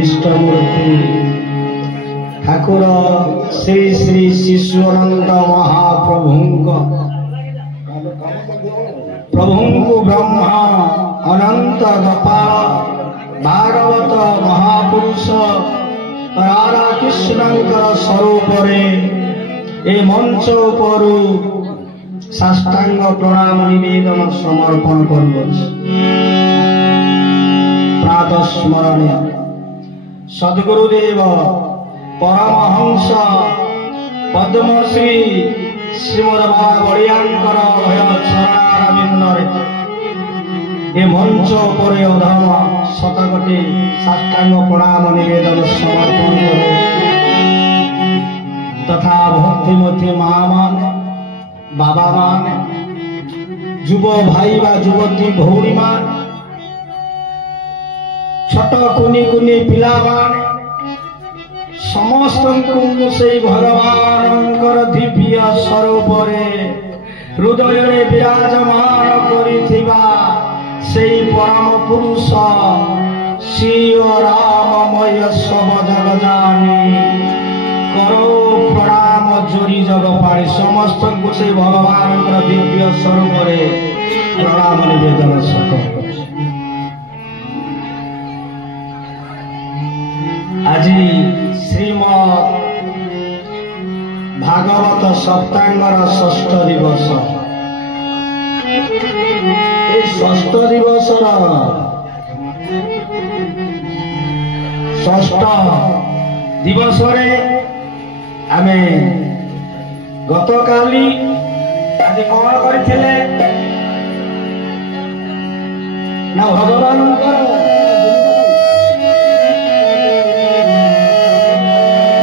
इष्टमूर्ति ठाकुर श्री श्री शिशुअनंत महाप्रभु प्रभु ब्रह्मा अनंत गोपाल भागवत महापुरुष राधा कृष्णंकर स्वरूप ए मंच उपर साष्टांग प्रणाम निवेदन समर्पण करुअछि। प्रातः स्मरणीय सद्गुरुदेव परमहंस पद्मश्री श्रीमद बड़ियांकर अभय चरणारविंदरे ए मंच पर अधम शतकोटी साष्टांग प्रणाम निवेदन समर्पण करू तथा भक्तिमती माँ मान बाबा मान युव भाई बा युवती भौणी मान छोट कुनी कुनी पिला मान समस्त से भगवान दिव्य स्वरूप हृदय विराजमान करिथिबा सेई परम पुरुष श्री राममय सब जग जानी करो प्रणाम जोरी जग पारी समस्त को से भगवान दिव्य स्वरूप प्रणाम निवेदन सकल। आज श्रीमद भागवत सप्तांगर षष्ठ दिवस षष्ठ दिवस षष्ठ दिवस आमे गत काली आज कौन करथिले ना भगवान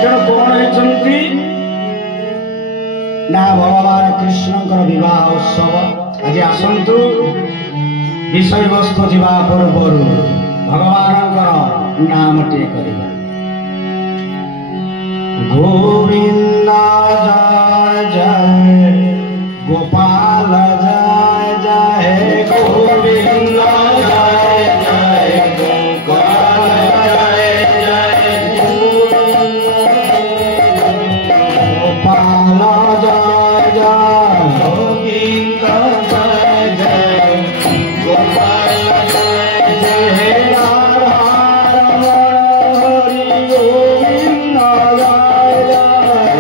जन कौन होती ना भगवान कृष्ण विवाह उत्सव आज आसतु विषय वस्तु जीवा पूर्व भगवान नाम टे कर गोविंद जय जय गोपाल जय जय गोविंद जय जय गोपाल जय जय गोपाल जय जय गोविंद जय जय गोपाल जय जय राधा हरि गोविंद जय जय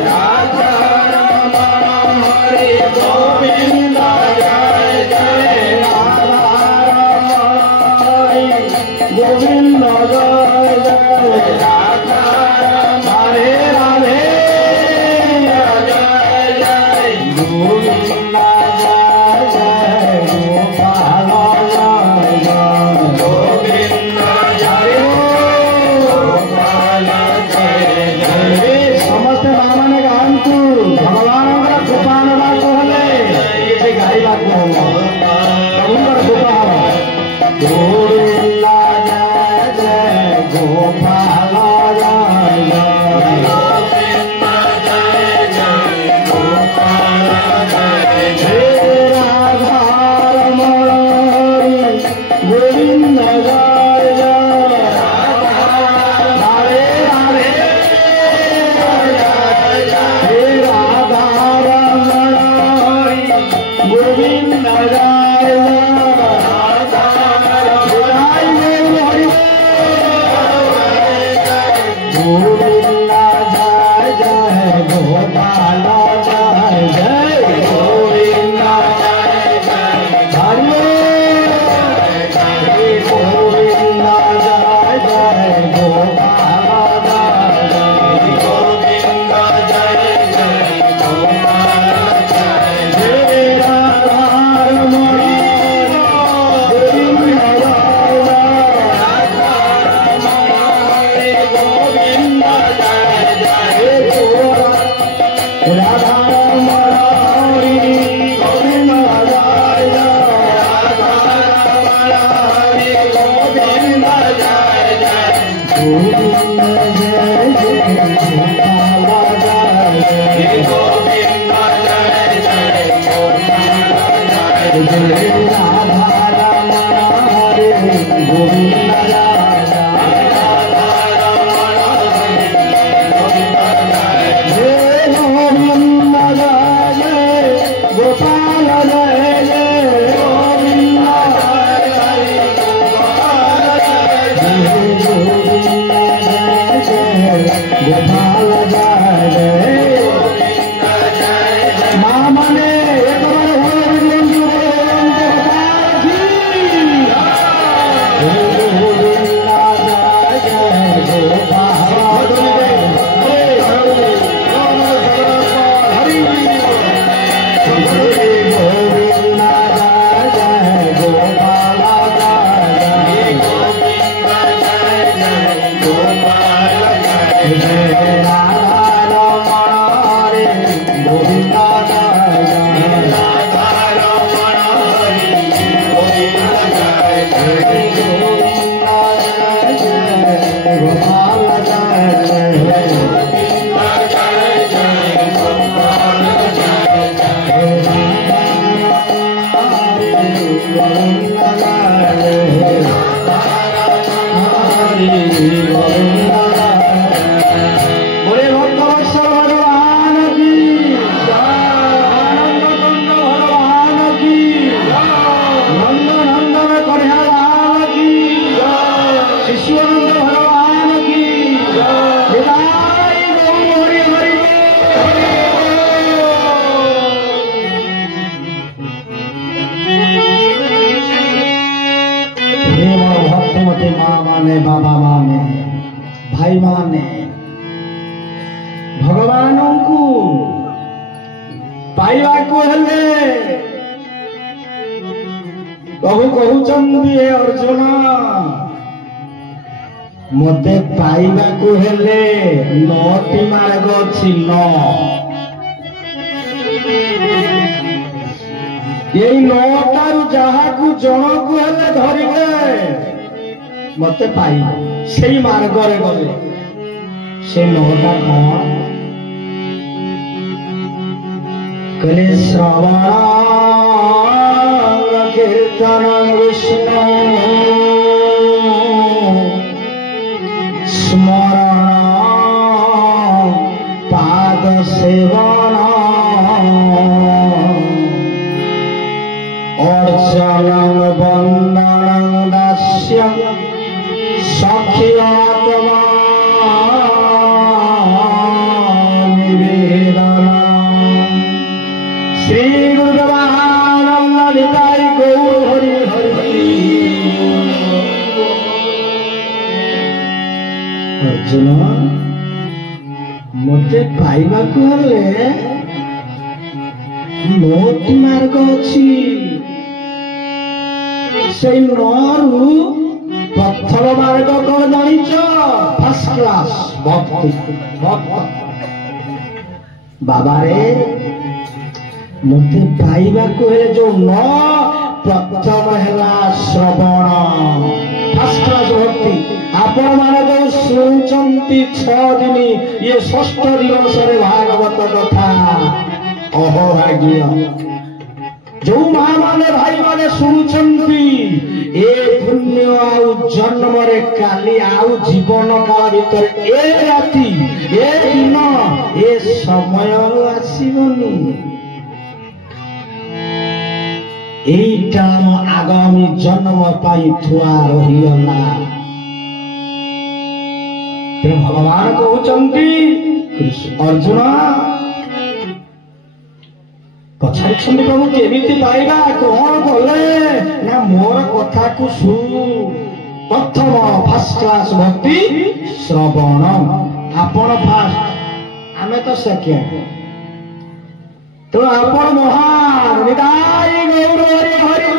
गोपाल जय जय राधा रमण गोविंद जय जय राधे राधे राधा रमण गोविंद जय गोविंद जय जय गोपाल जय जय गोविंद जय जय हरि गोविंद जय जय गोपाल जय गोविंद जय जय गोपाल जय राधा रमण गोविंद राधा रमण हरि गोविंद जय जय राधा रमण हरि गोविंद जय जय गोविंद जय जय गोपाल जय जय गोविंद जय जय गोपाल जय जय राधा रमण हरि गोविंद जय जय राधा रमण हरि गोविंद जय गोविंद जय जय गोपाल जय जय गोविंद जय जय गोपाल जय जय गोविंद जय जय गोपाल जय जय गोविंद जय जय मां मने एक बार हो गोविंद गोविंद जय जय गोपाल जय हरि गोविंद जय जय गोपाल जय गोविंद जय जय गोपाल जय जय राधा रमण हरि गोविंद जय जय राधा रमण हरि गोविंद जय जय गोविंद जय जय गोपाल जय जय गोविंद जय जय गोपाल जय जय गोविंद जय बोले भक्तवत्सल भगवान की आनंद कुंड भगवान की नंद नंदन कन्हैया लाल की शिशुनंद भगवान की विदाई गौर हरि हरि भक्त मते माँ माने बाबा माने भाई माने भगवान को पाइबा को हेले कहू कहउचंदी हे अर्जुन मते पाइबा को हेले 9टी मार्ग अछि 9 यही 9टारू जहाकू जनकू हेले धरिले मते पाइबा सेई मार्ग रे गले से 9टा कौन कले श्रवण कीर्तन विष्णु स्मरण पाद सेवन अर्चन वंदन दास्य सखियात्मा निवेदन श्री गुरुदेवानंद निताय गौर हरि हरि अर्जुन मते पाइबा को हेले 9टी मार्ग अछि से 9 प्रथम मार्ग कौन जानिच फर्स्ट क्लास भक्ति भक्त बाबा रे मते पाइबा को हेले जो 9 प्रथम हैला श्रवण फर्स्ट क्लास भक्ति आ आपण माने जो शुणुचंती 6 दिन ये षष्ठ दिवस रे भागवत कथा अहोभाग्य जो मां माने भाई माने शुणुचंती ए पुण्य आउ जन्म रे काली आउ जीवन काल भीतर ए राति ए दिन ए समय आसीबनी एटा आगामी जन्म पाई थुआ रहीगला तेरे भगवान कहउचंती अर्जुन पछाई प्रभु केमिति पाइबा कौन कले ना मोर कथा को सुनु प्रथम फर्स्ट क्लास भक्ति श्रवण आपण फास्ट आमे तो सेकेंड तो आपण महान विदाई गौर हरि हरि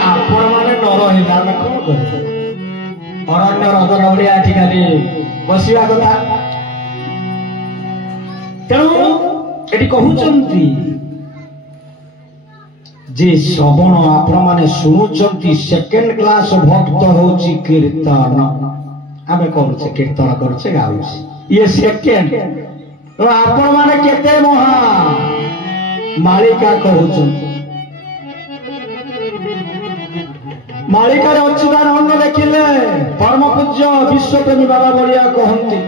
आपण माने न रहिला आमे कोन करे अरण्य रजर भलिया ठिकाली बसिवा कथा तेणु एटी कहउचंती जे श्रवण आपण माने सुनुचंती सेकेंड क्लास भक्त होची कीर्तन आमे करछे कीर्तन करछे गाउछे ये सेकेंड तो आपण माने केते महा मालिका कहउचंती मालिका रे अच्युतानंद देखिले परम पूज्य विश्वप्रेमी बाबा बलिया कहंती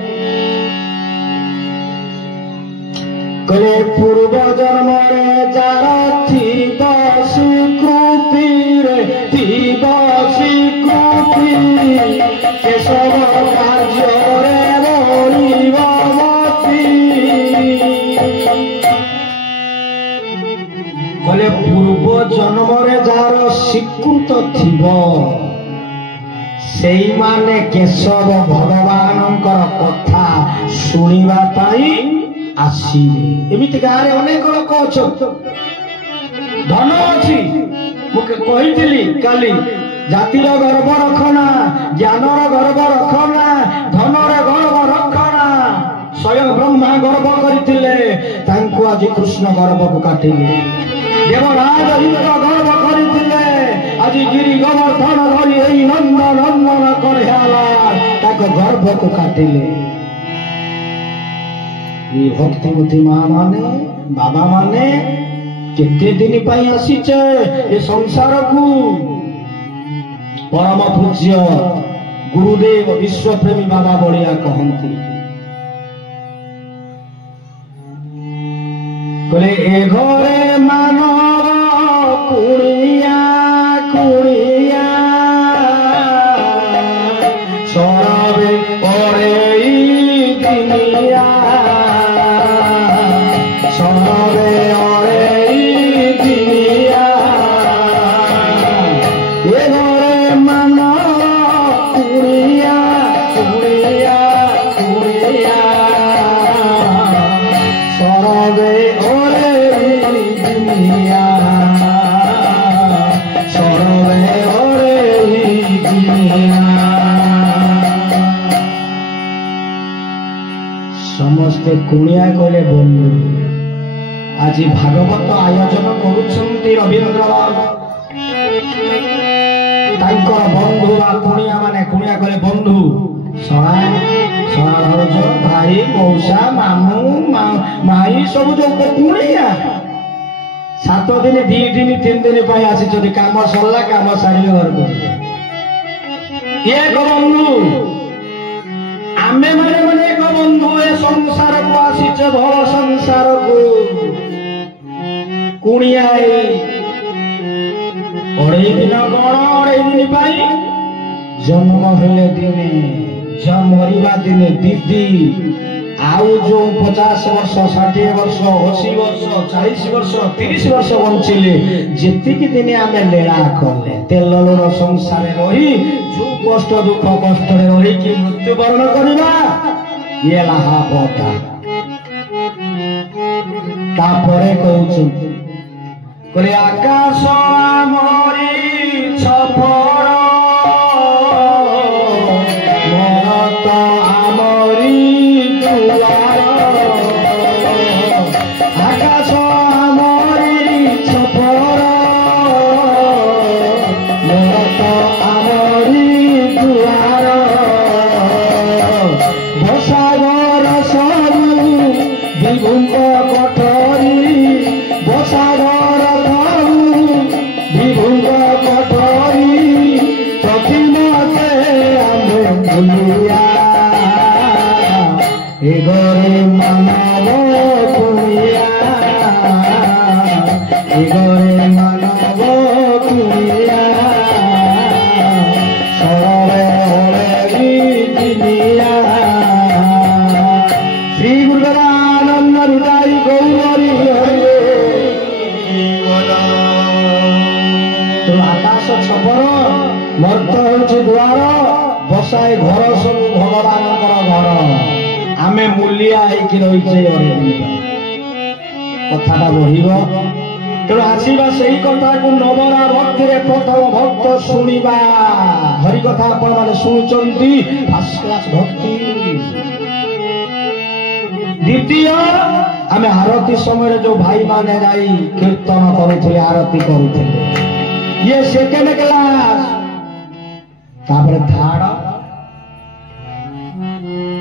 कले पूर्व जन्म रे जार थीबा स्वीकृति रे थीबा स्वीकृति केशव कार्य रे बोलिबा मति कले पूर्व जन्म रे जार स्वीकृत थीबा सेई माने केशव भगवानंकर कथा सुनिबा पाई आसीबे एमिति गारे अनेक लोक अछन धन अछि मुके कहितली काली जातिर गर्व रखना ज्ञानर गर्व रखना धनर गर्व रखना स्वयं ब्रह्मा गर्व करथिले तांको आज कृष्ण गर्व को काटिले देवराज इंद्र गर्व करथिले आज गिरि गोवर्धन धरि एई नंद नंदन करहाला ताको गर्व को काटिले ये भक्तिमती माँ माने बाबा माने केते दिन पाई आसीचे ये संसार को परम पूज्य गुरुदेव विश्वप्रेमी बाबा बलिया कहंती कले ए घरे मानव कुड़िया कुड़िया सराबे ओरे दिनिया समस्ते कुणिया कहले बंधु आज भागवत आयोजन करुछंती रवींद्र तांकर बंधु आ कुणिया माने कुणिया कहले बंधु सणा सणा भाउज भाई मौसा मामू माई सब जो कुणिया 7 दिन 2 दिन 3 दिन पाई आसी जदी काम सरला काम सारिले घर को ये बंधु आमे माने माने एक बंधु ए संसार को आसीचे भल संसार को कुणिया अढ़ाई दिन कौन अढ़ाई दिन पाई जन्म हेले दिने मरिबा दिने दीदी आउ जो 50 वर्ष 60 वर्ष 80 वर्ष 40 वर्ष 30 वर्ष बंचिले जेतिक दिन आमे लीला कले तेल लूण संसार रही जो कष्ट दुख कष्ट रही कि मृत्युवरण करवा ये लाहा बता तापरे कहउछु कले आकाश आमरी छपर मरत आमरी दुआर आकाश आमरी छपर মুলিয়া এ ঘরে মানব কুড়িয়া এ ঘরে মানব কুড়িয়া সরে হরে দিলিয়া শ্রী গুরুদানন্দ হৃদয় গৌরী হরে আকাশ ছপর মর্ত হচ্ছে দ্বার বসাই ঘর সবু ভগবানଙ୍କର ঘর ଆମେ ମୂଲିଆ ହେଇକି ରହିଛେ କଥାଟା ବଢିବ ତେଣୁ ଆସିବା ସେଇ କଥାକୁ ନବରା ଭକ୍ତିରେ ପ୍ରଥମ ଭକ୍ତ ଶୁଣିବା ହରି କଥା ଆପଣମାନେ ଶୁଣୁଛନ୍ତି ଫାର୍ଷ୍ଟ କ୍ଲାସ ଭକ୍ତି ଦ୍ୱିତୀୟ ଆମେ ଆରତୀ ସମୟରେ ଯୋଉ ଭାଇମାନେ ଯାଇ କୀର୍ତ୍ତନ କରୁଥିଲେ ଆରତୀ କରୁଥିଲେ ଇଏ ସେକେଣ୍ଡ କ୍ଲାସ ତାପରେ ଥାର୍ଡ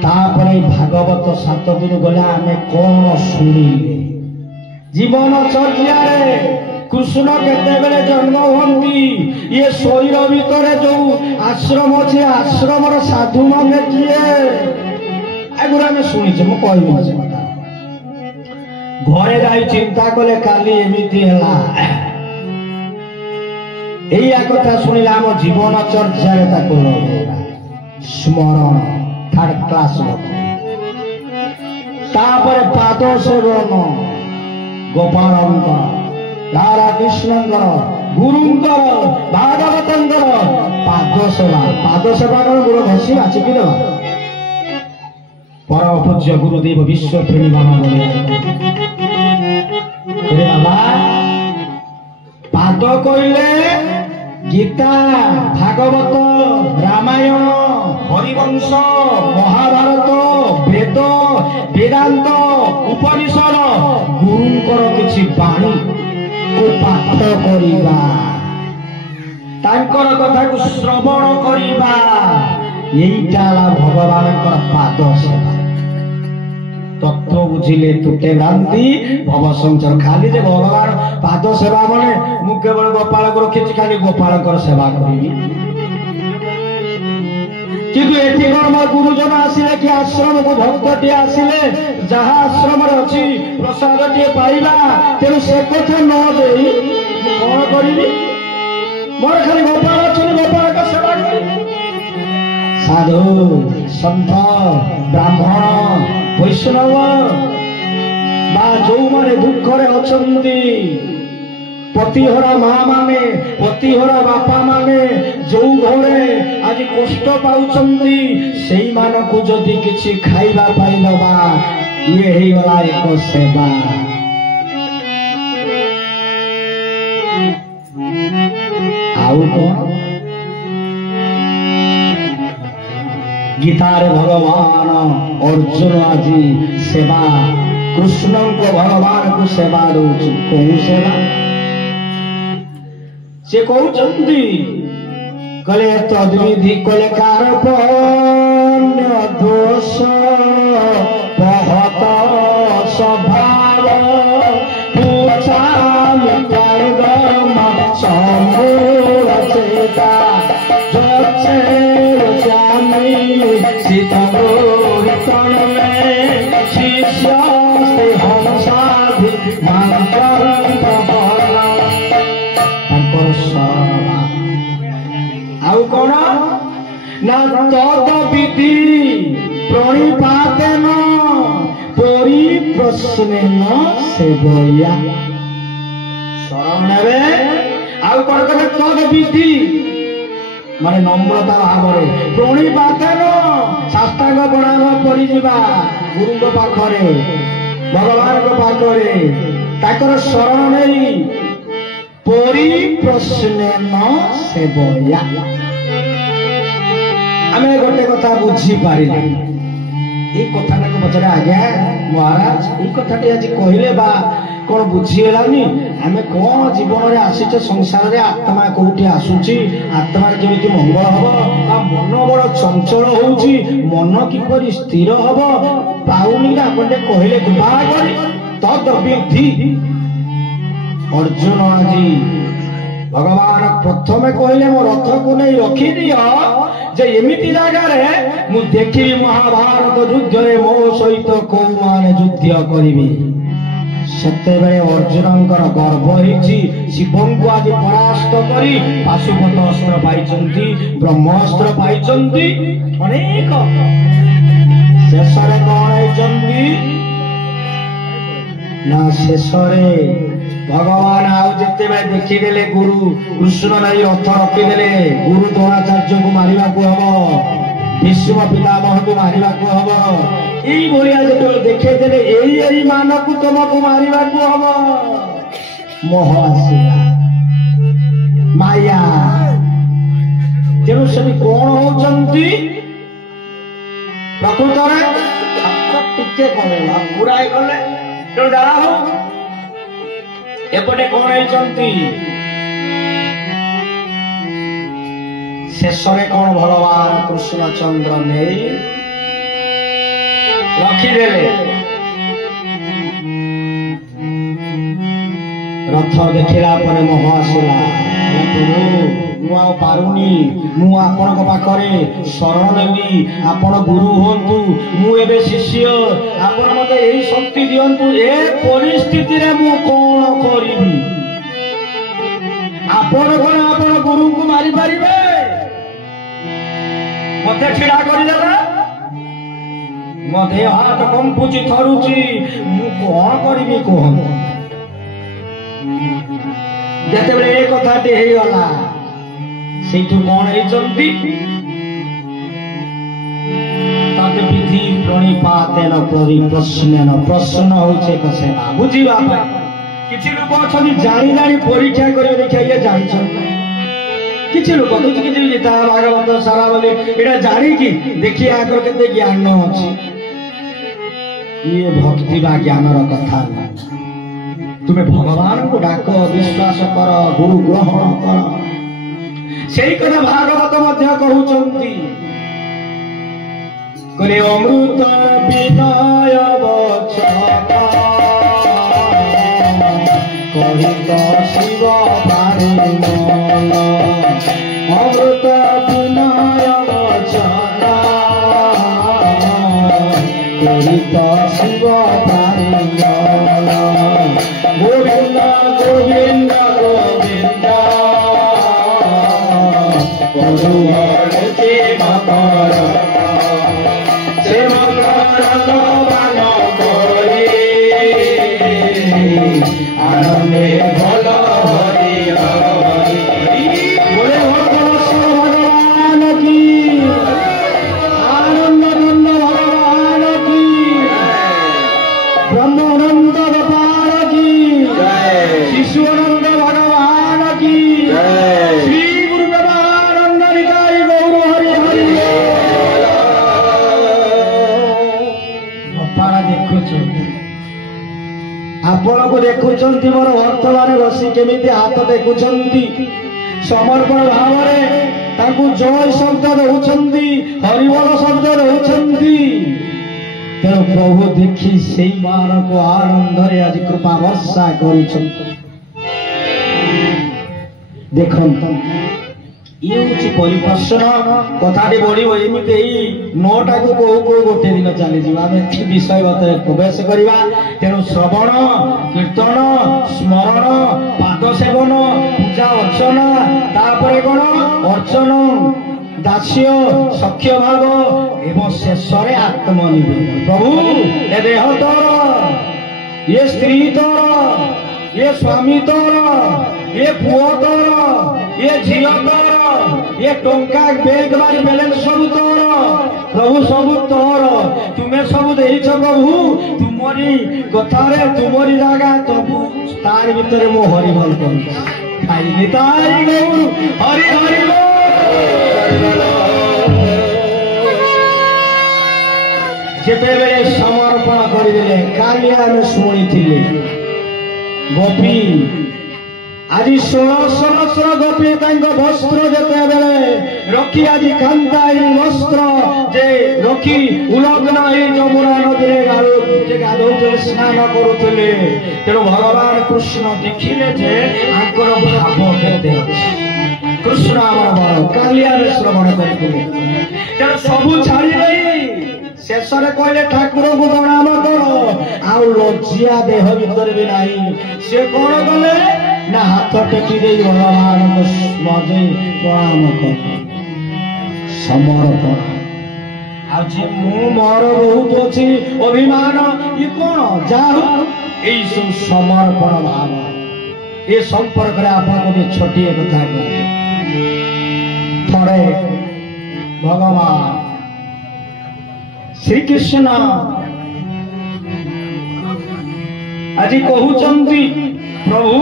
तापरे भागवत 7 दिन गला आमे कोन सुनिले जीवन चर्या रे कृष्ण केते बेले जन्म होंती ये शरीर भीतर जो आश्रम अछि आश्रम रो साधु माने किए एगुरा में सुनि जे म कहबो जे कथा घरे जाई चिंता कले काली एमिति हला एया कथा सुनिला हम जीवन चर्या रे ताको लगेला स्मरण थर्ड क्लास तापर पाद सेवन गोपालंकर राधा कृष्णंकर गुरुंकर भागवतंकर पाद सेवा गुरु घसी आचिपी देवा परम पूज्य गुरुदेव विश्व प्रेमी बाबा बोले बाबा पाद कहले गीता भागवत रामायण हरिवंश महाभारत वेद वेदांत उपनिषद गुरुंकर किछि बाणी को पाठ करिबा तांकर कथा को श्रवण करिबा एइटा भगवानकर पाद सेवा तत्व बुझिले तुटे भ्रांति भव संसार खाली जे भगवान पाद सेवा माने मु केवल गोपाल को रखिछि खाली गोपाल कर सेवा करिबी किंतु एठी कोन गुरुजन आसिले कि आश्रम को भक्तटी आसिले जहा आश्रम रे अछि प्रसाद टी पाइबा तेनु से कथा न देई कोन करिबी मोर खाली गोपाल चली गोपाल का सेवा करिबी साधु संत ब्राह्मण वैष्णव बा जो माने दुख रे अछंती पतिहरा माँ माने पतिहरा बापा माने जो घरे आज कष्ट पाउछंती सेई मानकु जदि किछि खाइबा पाइ दबा ये हेई गला एक सेवा आउ कोन गीता रे भगवान अर्जुन आजी सेवा कृष्ण को भगवान को सेवा दउछि कोउ सेवा से कहउछंती कले तद्विधि कले कार्पण्य दोष बहुत स्वभाव पूछा कर्म समूल चेता जोचे जामी सीतरोहितन में शिष्य से हम साधि मंत्र आउ कौन ना तद विधि प्रणिपातेन परिप्रश्नेन सेवया शरण नेबे आउ कौन करे तद विधि माने नम्रता भावरे प्रणिपातेन शास्त्रांग प्रणाम पड़ी जिबा गुरु को पाखरे भगवान को पाखरे ताकर शरण नहीं परिप्रश्नेन सेवया आमे गोटे कथा बुझी पारिले ए कथाटा को पचरे आज्ञा महाराज ए कथाटी आज कहिले बा कोन बुझी हेलानी आमे कोन जीवन रे आसीचे संसार रे आत्मा कोठी आसुची आत्मा केमिति मंगल हबो आ मन बड़ चंचल होउची मन किपरि स्थिर हबो पाउनी ना कोटे कहिले कृपा करी तद विधि अर्जुन आजी भगवान प्रथमे कहले मो रथ को नहीं रखी दियो जे एमिति जगारे मु देखिबी महाभारत युद्ध रे मो सहित को माने युद्ध करिबी सत्य बेले अर्जुनंकर गर्भ होईची शिवं को आज परास्त करी पाशुपत अस्त्र पाइचंती ब्रह्मास्त्र पाइचंती अनेक शेषरे कौन होईचंती ना शेषरे भगवान आउ जिते बेले देखिदेले गुरु कृष्ण नहीं रथ रखिदेले गुरु द्रोणाचार्य को मारिबा को हबो भीष्म पितामह को मारिबा को हबो एई भलिया जेतले देखैदेले एई मानकु तुमको मारिबा को हबो मोह आसीला माया तेणु से कौन होचंती प्रकृत रे टिके करेला पूरा गले तेणु डाला हो एपटे कौन होचंती शेषरे कौन भगवान कृष्ण चंद्र नहीं रखिदेले रथ देखिला पर मोह आसला प्रभु पारुनी मु आपण पाखरे शरण देवी आपण गुरु होंतु मु एबे शिष्य आपण मते एही शक्ति दियंतु ए परिस्थिति रे मु कोन करिबी आपण कोन आपण गुरु को मारि परिबे मते छिड़ा करि देला मो देह हाथ कंपुची थरुची मु कोन करिबी कोहन जते बेले ए कथाटी हेई गला सेठु कौन होइचंती तद विधि प्रणिपातेन परिप्रश्नेन प्रश्न होचे कसेना बुझिबा पय किछि लोक अछनी जानि जानि परीक्षा करे देखिया ये जानिछन किछि लोक किछि किछि गीता भागवत सारा बोले एटा जानि कि देखिया आगर केते ज्ञान अछि ये भक्ति बा ज्ञानर कथा तुम्हें भगवान को डाक विश्वास कर गुरु ग्रहण कर सेई कथा भागवत मध्य कहउचंती करे अमृत विनय वचन कहित शिव पारुन अमृत विनय वचन कहित शिव पारुन गोविंद गोविंद गोविंद परुवार के मकर से मकर बान करे आनंदे भल हरि हरि बोले भगवान की आनंद नंद भगवान की ब्रह्मानंद भगवान की शिशुआनंद भगवान की श्री गुरु ब्रह्मानंद हरि गौर हरि हरि बापा देखुछ आपण को देखुचंती मोर भक्त माने बसी केमिति हाथ देखुचंती समर्पण भाव रे ताकू जय शब्द दउचंती हरिबोल शब्द दउचंती तेणु प्रभु देखी से मान को आनंद रे आज कृपा वर्षा करुचंती देखंत ये होची परिप्रश्न कथाटी बढ़िबो एमिति एई नोटा को को गोटे दिन चली जीवा आमे विषय बते प्रवेश करिवा तेणु श्रवण कीर्तन स्मरण पाद सेवन पूजा अर्चना तापरे कोन अर्चन दास्य सख्य भाव एवं शेषरे आत्मनिवेदन प्रभु ए देह तोर ये स्त्री तोर ये स्वामी तोर ये पुओ तोर ये झियो तोर ये टंका बैग मारी बैलेंस सब तोर प्रभु सब तोर तुम्हें सब देइछ प्रभु तुमरी कथा रे तुमरी जागा तबु तार भीतर मो हरि बोल कर खाई निताई गौर हरि हरि बोल जेते बेले समर्पण कर देले कालिया में सुणी थिले गोपी आज 16 गोपी वस्त्र जेते बेले रखी आज कांताई वस्त्र जे रखी उलग्न जमुना नदी गाधौले स्नान करुले तेणु भगवान कृष्ण देखिले जे आंकर भाव केते कृष्ण आमर बर कालिया श्रवण करते सबू छाड़ी शेष कहले ठाकुर को प्रणाम कर आ लज्जिया देह भीतर भी नहीं से कौन कले ना हाथ टेकी दे भगवान को मजे प्रणाम कर समर्पण आज मु मोर बहुत अच्छी अभिमान ये कौन जाओ यही सब समर्पण भाव ये संपर्क आपको छोटी कथा कहे थोड़े भगवान श्री कृष्ण आज कहते प्रभु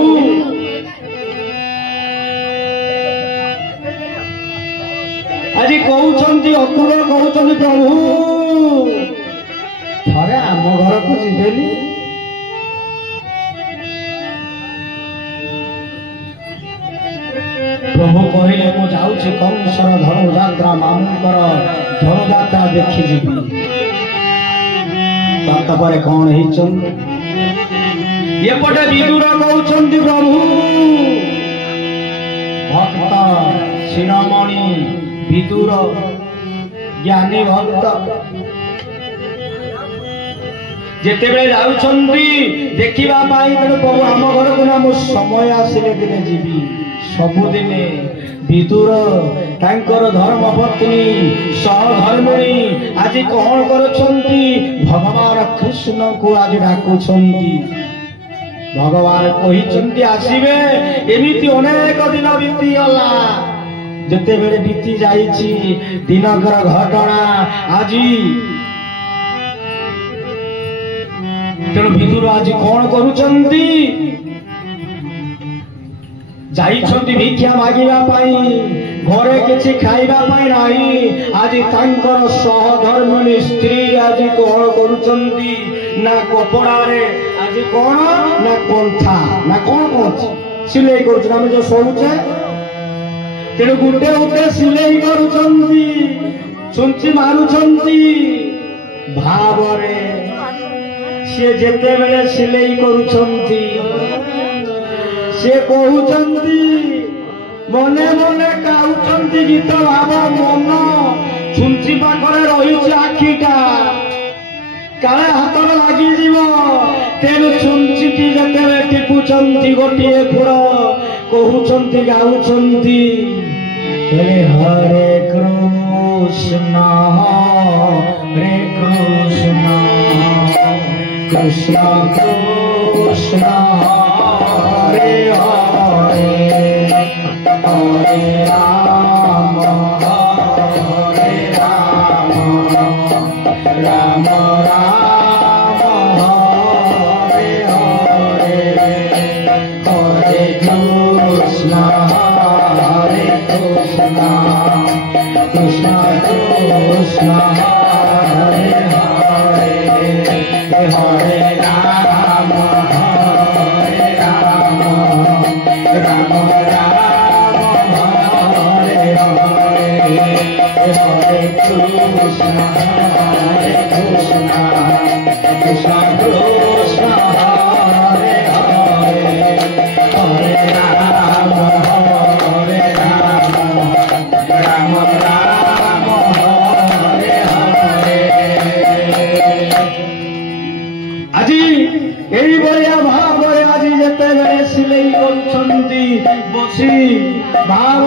आज कहते अतुल कहते प्रभु थोड़े आम घर को जीवेनी प्रभु कहले मु जाऊँ कंसर धनुजात्रा मामुकर धनुजात्रा देखी जीवी तापर कौन एपटे विदुर कहते प्रभु भक्त शिरोमणि विदुर ज्ञानी भक्त जिते जाऊँगी देखा प्रभु आम घर को ना समय आसिले दिने जीवी सबुदिने विदुर तांकर धर्मपत्नी सहधर्मिणी आज कौन करछंती भगवान कृष्ण को आज डाकुछंती भगवान कहिछंती आसीबे एमिति अनेक दिन बीती गला जते बेले बीती जाईची दिनकर घटना आज तेणु विदुर आज कौन करुछंती जाइछंती भिक्षा मागिबा पाई घरे किछि खाइबा पाई नाही आज तांकर सहधर्मिणी स्त्री आज कौन करुछंती ना कपड़ा रे आज कौन ना पंथा ना कौन कौन सिलाई करुछ आमे जो सोउछे तेणु गुटे गुटे सिलाई करुछंती छुंची मारुछंती भाव रे से जेते बेले सिलाई करुछंती से कहते मने मने गाँव गीत भाव मन छुंची पाखे रही आखिटा काले हाथ लगी तेणु छुंची जिते टिपुंट गोटे फुल कहते गाँव हरे कृष्ण कृष्ण कृष्ण हरे हरे हरे राम राम राम हरे हरे हरे कृष्ण कृष्ण कृष्ण हरे हरे हरे राम राम राम हरे हरे हरे कृष्ण कृष्ण कृष्ण हरे हरे हरे राम राम राम हरे हरे आज यही बलिया भाव आज जिते सिलाई कर बसी भाव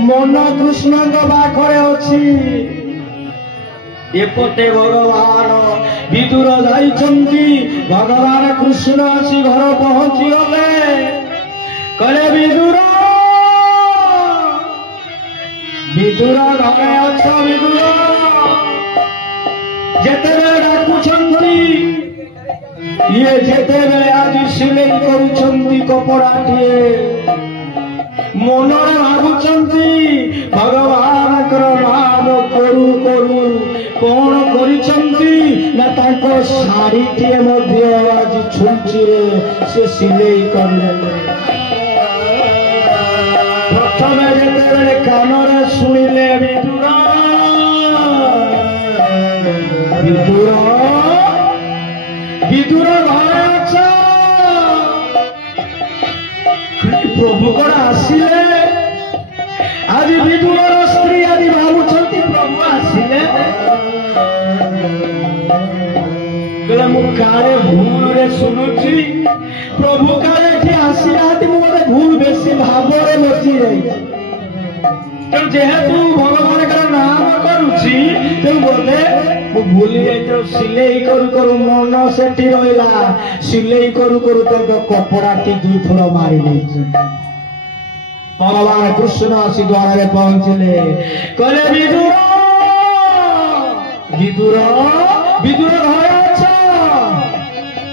मन कृष्ण पाखे अच्छी एपटे भगवान विदुर जाइछंती भगवान कृष्ण आसी घर पहुंची गले कहे विदुर विदुर घरे अछ विदुर जेते डाकुछंती ये जेते आज सिलाई करुछंती कपड़ाटे मन भावुंती भगवान नाम करू करू कौन करिछंती ना ताको साड़ी टे मध्य आज छुंची से सिलाई करले प्रथम जेते कानरे सुनिले विदुर विदुर विदुर घरे अच्छा प्रभु कौन आसिले विदुर स्त्री आदि भावुंट प्रभु आसिले काले भूल रे शुणुची प्रभु काले आसिला मत भूल बेसी भाव बची जाए जेहेतु भगवान नाम करुची बोले भूली जाए सिलाई करू करू मन से रहा सिलाई करू करू कपड़ा टी दुई थर मारी भगवान कृष्ण आसी द्वार पहुंचले कहले विदुर विदुर विदुर घर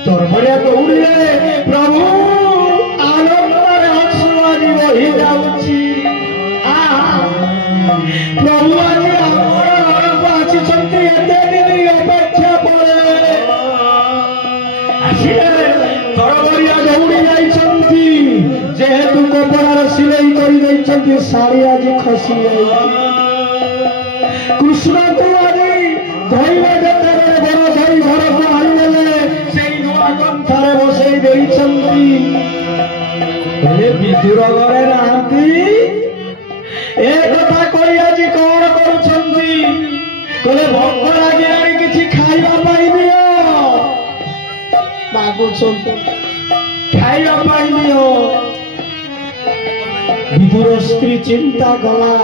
तोर बड़े दौड़े प्रभु आनंद हंसुआरी बही जाऊची प्रभु आज अपेक्षा पड़े तोर दौड़ी जाइछंती जेहेतु कपड़ार सिलाई कर शाड़ी आज खसी कृष्ण को आज धैर्य बड़ धरी घर को आने से कंथार बसई विदुर घरे नहांती एक कथा कही आज कौन करुछंती कहले भोक लगे किछि खाइबा पाई दियो मागुछंती खाइबा पाई दियो विदुर स्त्री चिंता कला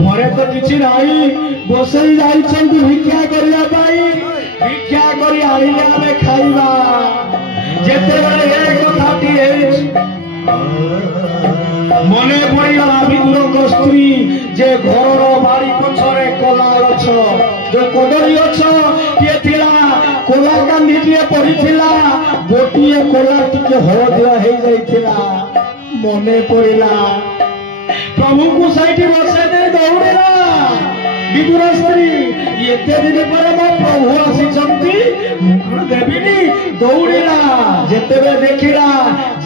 घरे तो किछि नाही बसई जाइछंती भिक्षा करिया पाई भिक्षा करी आइले आमे खाइबा जेते बेले ए कथाटी मने पड़गला विदुर स्त्री जे घर बाड़ी पछरे कला गछ जो कदली गछ किए थिला कोला कांदी टिए पड़िथिला गोटिए कोला टिके हळदिया हे जाइथिला मने पड़िला प्रभु को साइटी बसे दे दौड़िला विदुर स्त्री एते दिन पर मो प्रभु आसीचंती मुकुट देविनी दौड़िला जेतेबे देखिला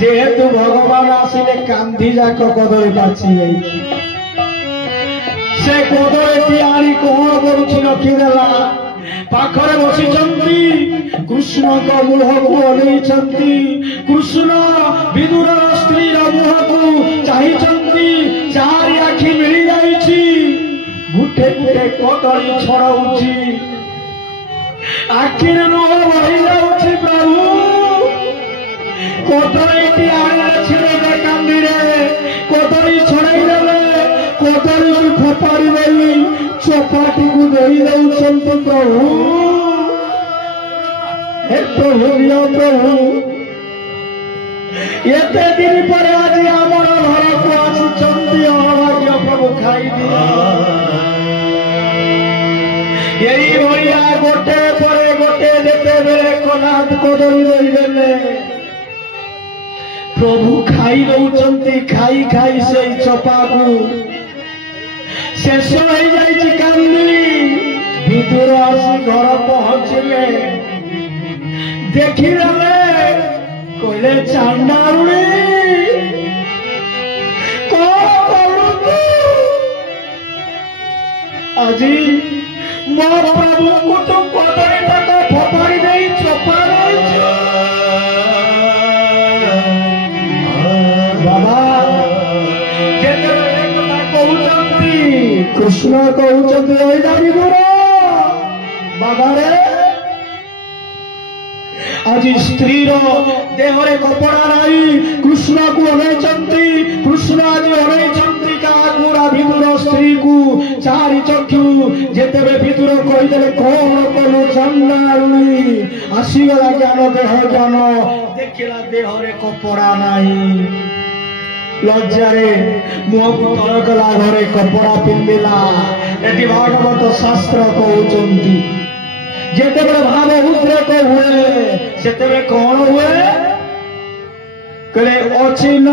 जेहेतु भगवान आसिले कांधी जाक कदली पाची जाइछि से कदली आनी कोण करुछि रखिदेला पाखरे बसिचंती कृष्ण को मुह को अनेइचंती कृष्ण विदुर स्त्री मुह को चाहिचंती चारि आखि मिली जाइछि गुटे गुटे कदली छड़ाउछि आखिर नुह बही जाउछि प्रभु कदली आने छिड़े कांदी रे कदली छड़ाई देले कदली फोपाड़ी देली चपाटी को देई दउछंती प्रभु हे प्रभु या प्रभु एते दिन पर आज हमर घर को आसीचंती अभाग्य प्रभु खाई दिया यही भैया गोटे परे गोटे देते बेले कनाथ कदली देई देले प्रभु खाई दउछंती खाई खाई से चपा को शेष हो जाइछि कांदी विदुर आसी घर पहुंचले देखिले कहले चांडारुणी আজি मो प्रभु को तो कदली तक फोपाड़ी दे चपा बाबा कृष्ण कहते बाबा रे आज स्त्री देहरे कपड़ा नाई कृष्ण को अनेचंती कृष्ण आज अनेचंती विदुर स्त्री को चारि चक्षु जेतेबे विदुर कहीदेले कौन कलु चंडारुणी आसीगला ज्ञान देह ज्ञान देखिला देहरे कपड़ा नाई लज्जारे मुह को तल कला घरे कपड़ा पिंधिला एटी भागवत शास्त्र कहउचंती जेतेबे भाव उद्रेक हुए सेतेबे कौन हुए कहले अचिन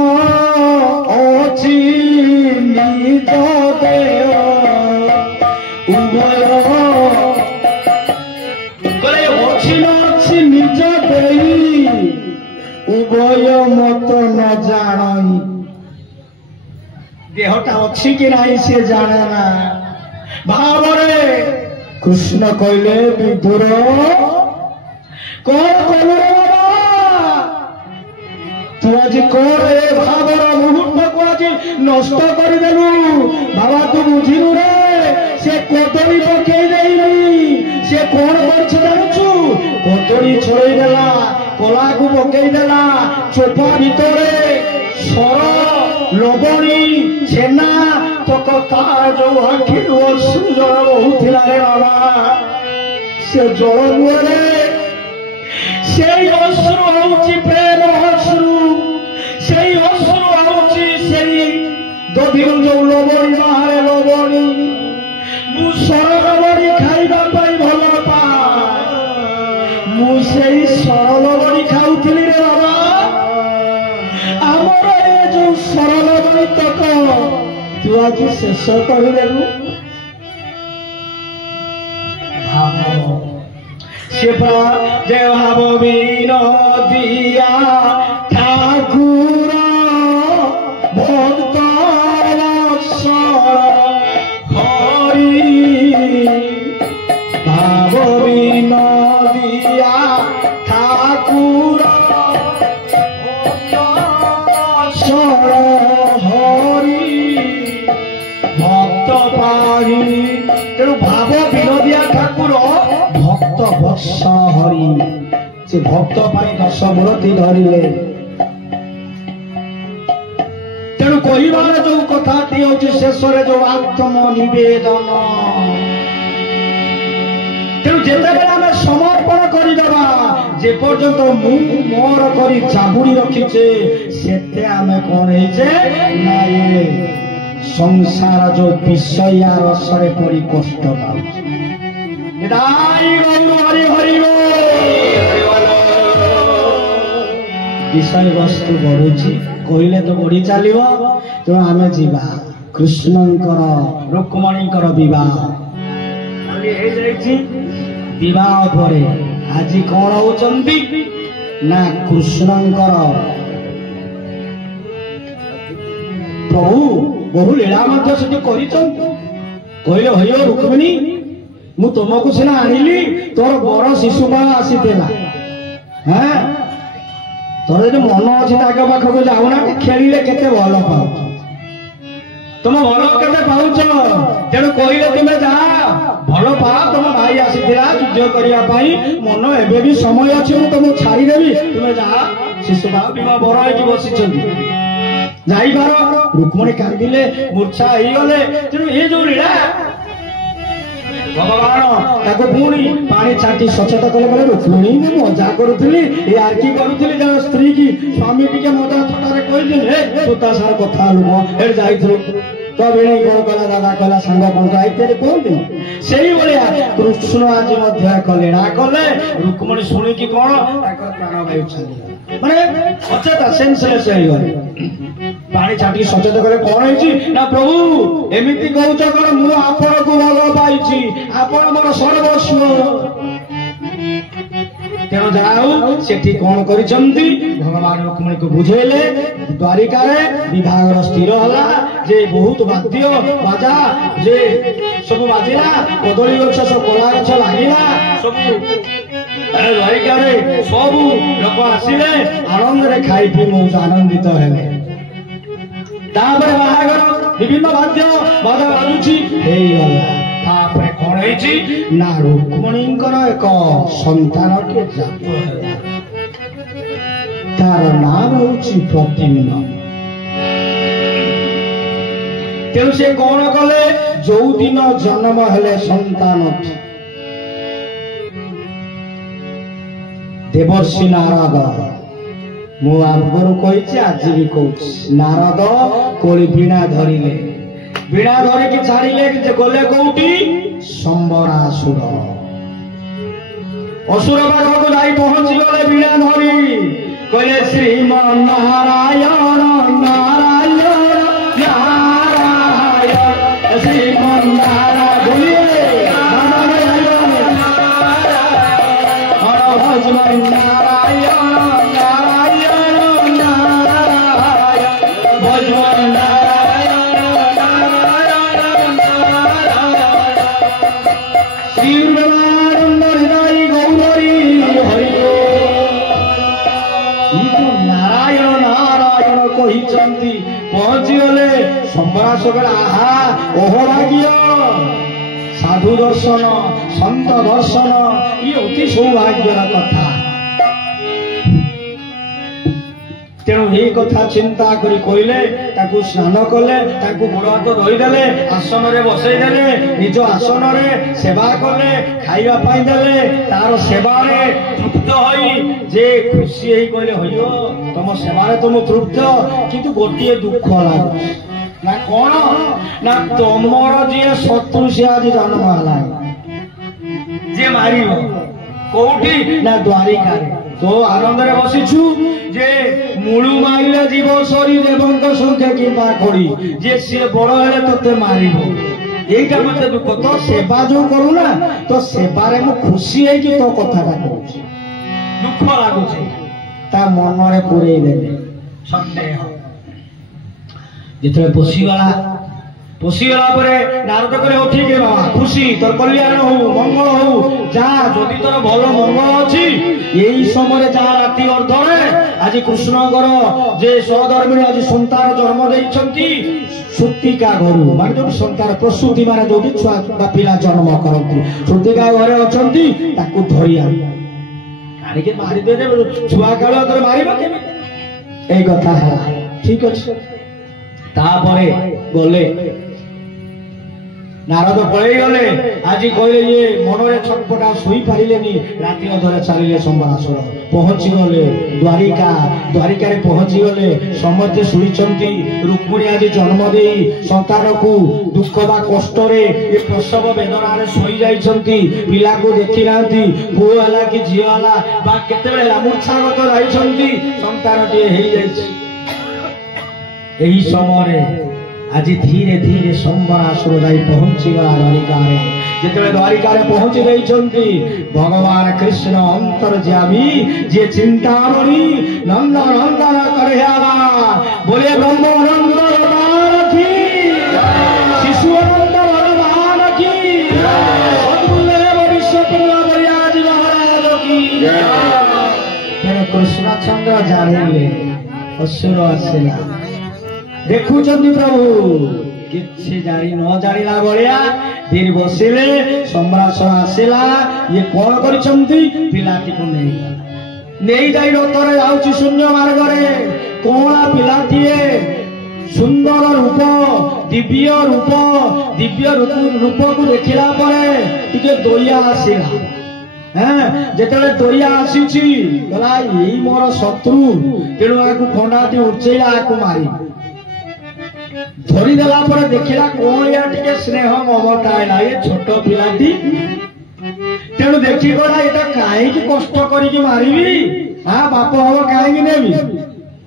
अची निज देह उभय कहले अचिन अची निज देही उभय मत न जानी देहटा अच्छी कि नहीं से जाने ना भावरे कृष्ण कहले विदुर कौन कहले तू आज कौन भावर मुहूर्त को आज आज नष्ट करदेलु बाबा तू बुझिलु रे से कोतरी पकई देइनी से कोन करछ जानछु कोतरी छोड़ई देला कोला को पकई देला चोपा भितरे सर लबणी छेना तक तार जो आखिरु सुजर बहुथिला रे बाबा से जल मुरे से अश्रु होउची प्रेम अश्रु से अश्रु होउची से दधिरु जो लबणी बाहरे लबणी मु सर लबणी खाइबा पाई भल पा मु सेई सर लबणी खाउथिली रे बाबा आमर ए जो सर लबणी तक तू आज शेष करदेलु भाव से जय भाव विनोदिया ठाकुर भक्त हरि भाव विनोदिया ठाकुर हरि भक्त पाही तेणु भाव विनोदिया ठाकुर भक्त वत्स हरि से भक्त पाई 10 मूर्ति धरिले तेणु कहबार जो कथाटी होची शेष जो आत्म निवेदन तेणु जेतेबेले आमे समर्पण करिदबा जे पर्यंत मु मोर करी जाबुड़ी रखिचे सेते आमे कोन हेचे ना ये संसार जो विषय रसरे पड़ी कष्ट पाउछ हरि हरि विषय वस्तु बढ़ुची कहले तो बढ़ी चलो तेणु आम जा कृष्णंकर रुक्मणींकर विवाह पर आज कौन होचंती ना कृष्णंकर प्रभु बहु लीला कहले भैया रुक्मिणी मु तुमको सीना आनिली तोर बर शिशुपाल आसीला हाँ तोर जो मन अच्छी ताक पाखक जाऊना खेलिले केते भल पाउछ तुम भल केते पाउछ तेणु कहले तुमे जा भल पा तुम भाई आसीला युद्ध करिया पाई मन एबे भी समय अछि मु तुम छाड़ी देबी तुमे जा शिशुपाल बिमा बर होई बसिछंती जाई पार रुक्मणी कांदिले मूर्छा होई गले तेणु ए जो लीला भगवान ताको पुणी पानी छाटी सचेत कले रुक्मिणी मु मजा करुली यार की करुली जन स्त्री की स्वामी टी मजा थटारे कही तू ता सार कथा लुक ए जाइथु तो बेणी कौन कला दादा कला सांग कौन कला इत्यादि कहते से भाया कृष्ण आज लीला कले रुक्मणी शुणिकी कौन प्राण वायु छाड़ी माने अचेता सेंसलेस पानी छाटी सचेत कले कौन है ना प्रभु एमती कहूच कौन मु आपण को भल पाई आपण मोर सर्वस्व तेणु जाऊ सेठी कौन करिसंती भगवान रुक्मिणी को बुझेले द्वारिका रे विभाग स्थिर होला जे बहुत वाद्य बाजा जे सब बाजिला कदली गछ सब कला गछ लागिला सब द्वारिका रे सब लोक आसिले आनंद रे खाई पी मौज आनंदित हेले तापर बाहागर विभिन्न वाद्य बाजा बाजुची हेई गला तापर कौन है ना रुक्मिणींकर एक संतान के जात तार नाम होची प्रतिम्न तेणु से कौन कले जो दिन जन्म हेले संतान देवर्षि नारद मु आगु कही आज भी कह नारद कोली वीणा धरिले वीणा धरिकी छाड़िले गले कौटी संबरासुर असुर पाखक जाई पहुंची गले वीणा धरी कहले श्रीमान नारायण नारायण नारायण श्रीमान नारायण बोलिए नारायण नारायण नारायण भजन पहुंची गले सम्राट कहला आहा अहोभाग्य साधु दर्शन संत दर्शन ये अति सौभाग्यर कथा तेणु ये कथा चिंता करी कहले ताकू स्नान कले ताकू गोड़ हाथ धोईदेले आसन रे बसईदेले निज आसन रे सेवा कले खाइबा पाई देले तार सेवा रे तृप्त होई जे खुशी हेई कहले होइयो तुम सेवा रे तुम तृप्त किंतु गोटिए दुख लागु ना कौन ना तुमर जे शत्रु से आज जन्म हला जे मारियो कोठी ना द्वारिका रे तो आनंद रे बसिछु जे मुळु माइले जीव सरी देवंक संख्या किंबा खड़ी जे से बड़ हेले तते मारिबो एटा मते दुख तो सेवा जो करू ना तो सेवा रे मु खुशी है कि तो कथा का कहू दुख लागु छै ता मन रे पुरै देले संदेह जेतले पोसीगला परे नारद करे ओ ठीक है बाबा खुशी तोर कल्याण हो मंगल हो जा जदि तोर भलो मंगल अछि एई समय जा राति अर्धरे आज कृष्णगर जे सहधर्मिणी आज संतान जन्म देइछंती सुतिका घरु माने जो संतान प्रसूति माने जो छुआ बा पिला जन्म करंती सुतिका घरे अछंती ताकू धरि आ काहे के मारि देने छुआ कालो तोर मारिबा के एई कथा है ठीक अछि तापरे गले नारद पळेई गले आज कहले ये मनरे छटपटा सोई पारिलेनी राति अधरे चलिले संबरासुर पहुंची गले द्वारिका रे पहुंची गले समझे सुनिचंती रुक्मिणी आज जन्म देई संतान को दुख बा कष्ट रे ये प्रसव वेदना रे सोई जाइछंती पिला को देखि नांती पुओ वाला कि झियो वाला बा केतेबेले लामुछागत जाइछंती संतान टे हेई जाइछ एही समय आज धीरे धीरे संबरासुर जाई पहुंची गला द्वारिका रे जेतेबे द्वारिका रे पहुंची रहिछंती भगवान कृष्ण अंतर्यामी जे चिंतामणि नंदन नंदन करहियावा बोले ब्रह्मानंद भगवान की शिशुनंद भगवान की सद्गुरुदेव विश्वप्रिय बलिराज महाराज की तेरे कृष्ण चंद्र जानिले असुर आसेला देखुचंदी प्रभु किछि जानी न जानिला बलिया धीरे बसिले सम्रासुर आसिला ये कोन करिसंती पिलाटी को नहीं जाई रतरे आउची शून्य मार्ग रे कोला पिलाटीए सुंदर रूप दिव्य रूप को देखिला परे टिके दोया आसिला जेतले दोया आसीची गला एई मोर शत्रु तेणु आकु खंडाटी उचैला आकु मारी धरी देला पर देखिला कोन या टिके स्नेह ममता आइला ये छोट पिलाटी तेणु देखि गला एटा काहे की कष्ट करी की मारिबी हां बाप हो काहे की नेबी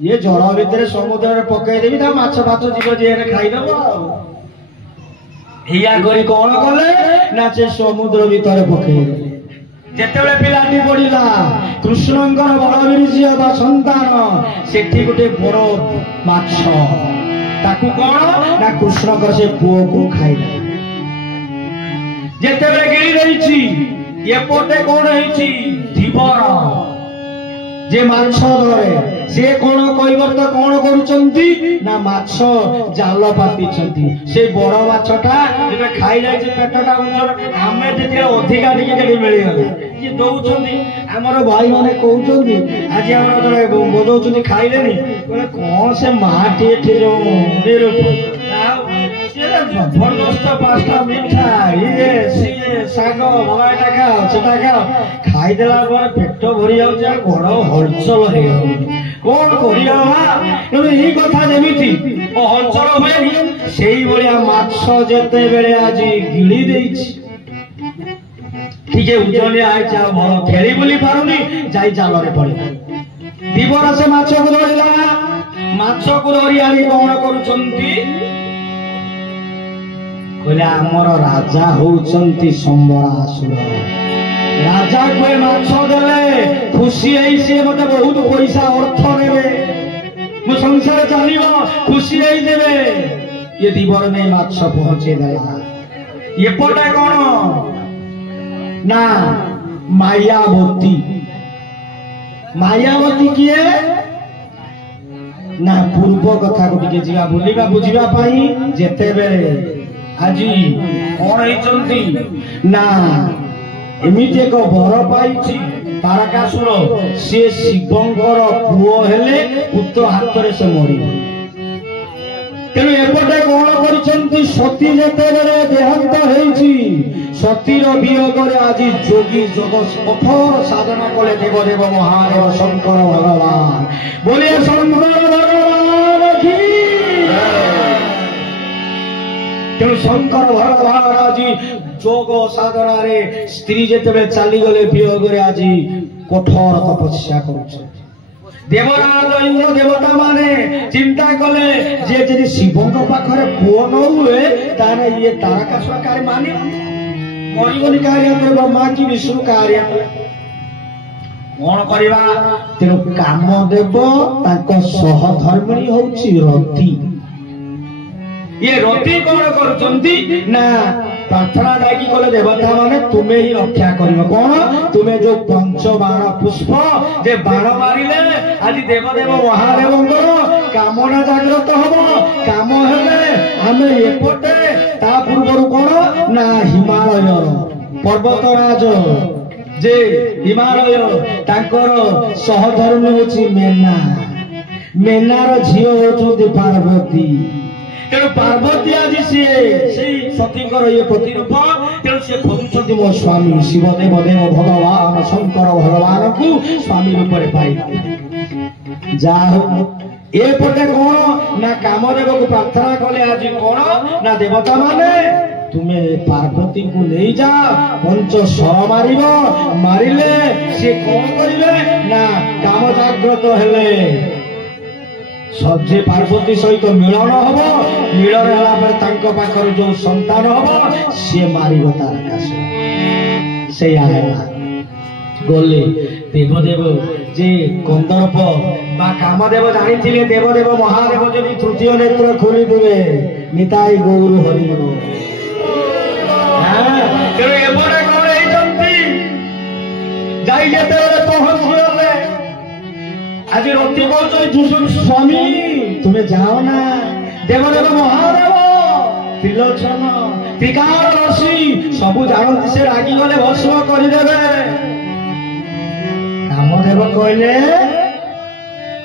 ये जल भीतर समुद्र रे पकई देबी ता माछ फाछ जीव जे रे खाई देबो हिया करी कोन कले ना से समुद्र भीतर पकई देले जेतेबेले पिलाटी पड़िला कृष्णंकर बलवीर झियो बा संतान सेठी गोटे बड़ माछ ताकू कौन ना कृष्णकर से पुओ को खाइला जेतेबेले गिरी रहिछि एपोटे कोन हेछि धीवर जे माछ धरे से कोन कहबर त कोन करूचंती ना माछ जाल पातिचंती से बड़ माछटा जेबे खाइ जाय जे पेटटा उनर हमें जेते अधिका टिके केडी मिली गला कि दउचंती हमर भाई माने कहउचंती आज हमर जळे बोदउचंती खाइलेनी कहले कोन से माटी एठी जो निरूप से जबरदस्त पास्ता मीठा ये से साग भवाटा खाओ सेटा खाओ खाइ देला पर पेट भरि जाउ जा गोड़ हलचल हे कोन करिया एई कथा जेमिति ओ हलचल होय सेई बलिया माछ जेते बेले आज गिळी देइछि ठीके उजले आइ जा भल खेली बोली पारुनी जाई जाल रे पड़े दिवर से माछ को धरिला माछ को धरि आनी कोन करूचंती कहले हमर राजा होउचंती संबरासुर राजा कोई माछ देले खुशी है से मते बहुत पैसा अर्थ देबे मु संसार चलिबो खुशी है देबे ये दिवर में माछ पहुंचे देला ये पटे कोन ना मायावती किए ना पूर्व कथा को टिके जीवा बुलिबा बुझिबा पाई जेतेबेले आजी कोन हेचंती ना एमिति एक वर पाइछि तारकासुर से शिवंकर पुओ हेले पुत्र हाथ रे से मरि तेणु एपटे कौन कर सती जेतेबेले देहांत हेछि सतीर वियोग आज जोगी जोग कठोर साधना कले देवदेव महादेव शंकर भगवान बोले शंकर भगवान की तेणु शंकर भगवान आज जोग साधना रे स्त्री जेतेबेले चली गले वियोग आज कठोर तपस्या करुछे देवराज इंद्र देवता माने चिंता कले जे जदि शिवंक पाखरे पुओ न हुए ताने ये तारकासुर कार्य माने मरिबनी कार्य ब्रह्मा की विष्णु कार्य कोन करिबा तेनु कामदेव ताको सहधर्मिणी होछि रति ये रति कोन करचंती ना प्रार्थना डाकी कले देवता माने तुम्हें ही रक्षा करिवो कोन तुम्हें जो पंच बाण पुष्प जे बाण मारिले आज देवदेव महादेवंकर कामना जागृत हबो काम हेले आमे एपटे ता पूर्वरु कोन ना हिमालय पर्वतराज जे हिमालय तांकर सहधर्मी होछि मेना मेनार झियो होछुंती पार्वती तेणु पार्वती आज सी सतींकर ये प्रतिरूप तेणु सी खोजुंट मो स्वामी शिवदेव देव भगवान शंकर भगवान को स्वामी रूप में पाई जाओ एपटे कौन ना कामदेव को प्रार्थना कले आज कौन ना देवता माने तुम्हें पार्वती को ले जा पंच सर मारिब मारिले सी कौन करिवे ना काम जागृत हेले सजे पार्वती सहित मिलन हम मिलन है जो संतान हम सी मार तारकासुर से गले देवदेव जे कंदर्प बा कामदेव जानी देवदेव महादेव जब तृतीय नेत्र खोली देवे निताई गौर हरि आज रति कहते स्वामी तुम्हें जाओ ना देवदेव महादेव त्रिलोचन त्रिकार रसी सब जानती से रागी गले भस्म करदेवे कामदेव कहले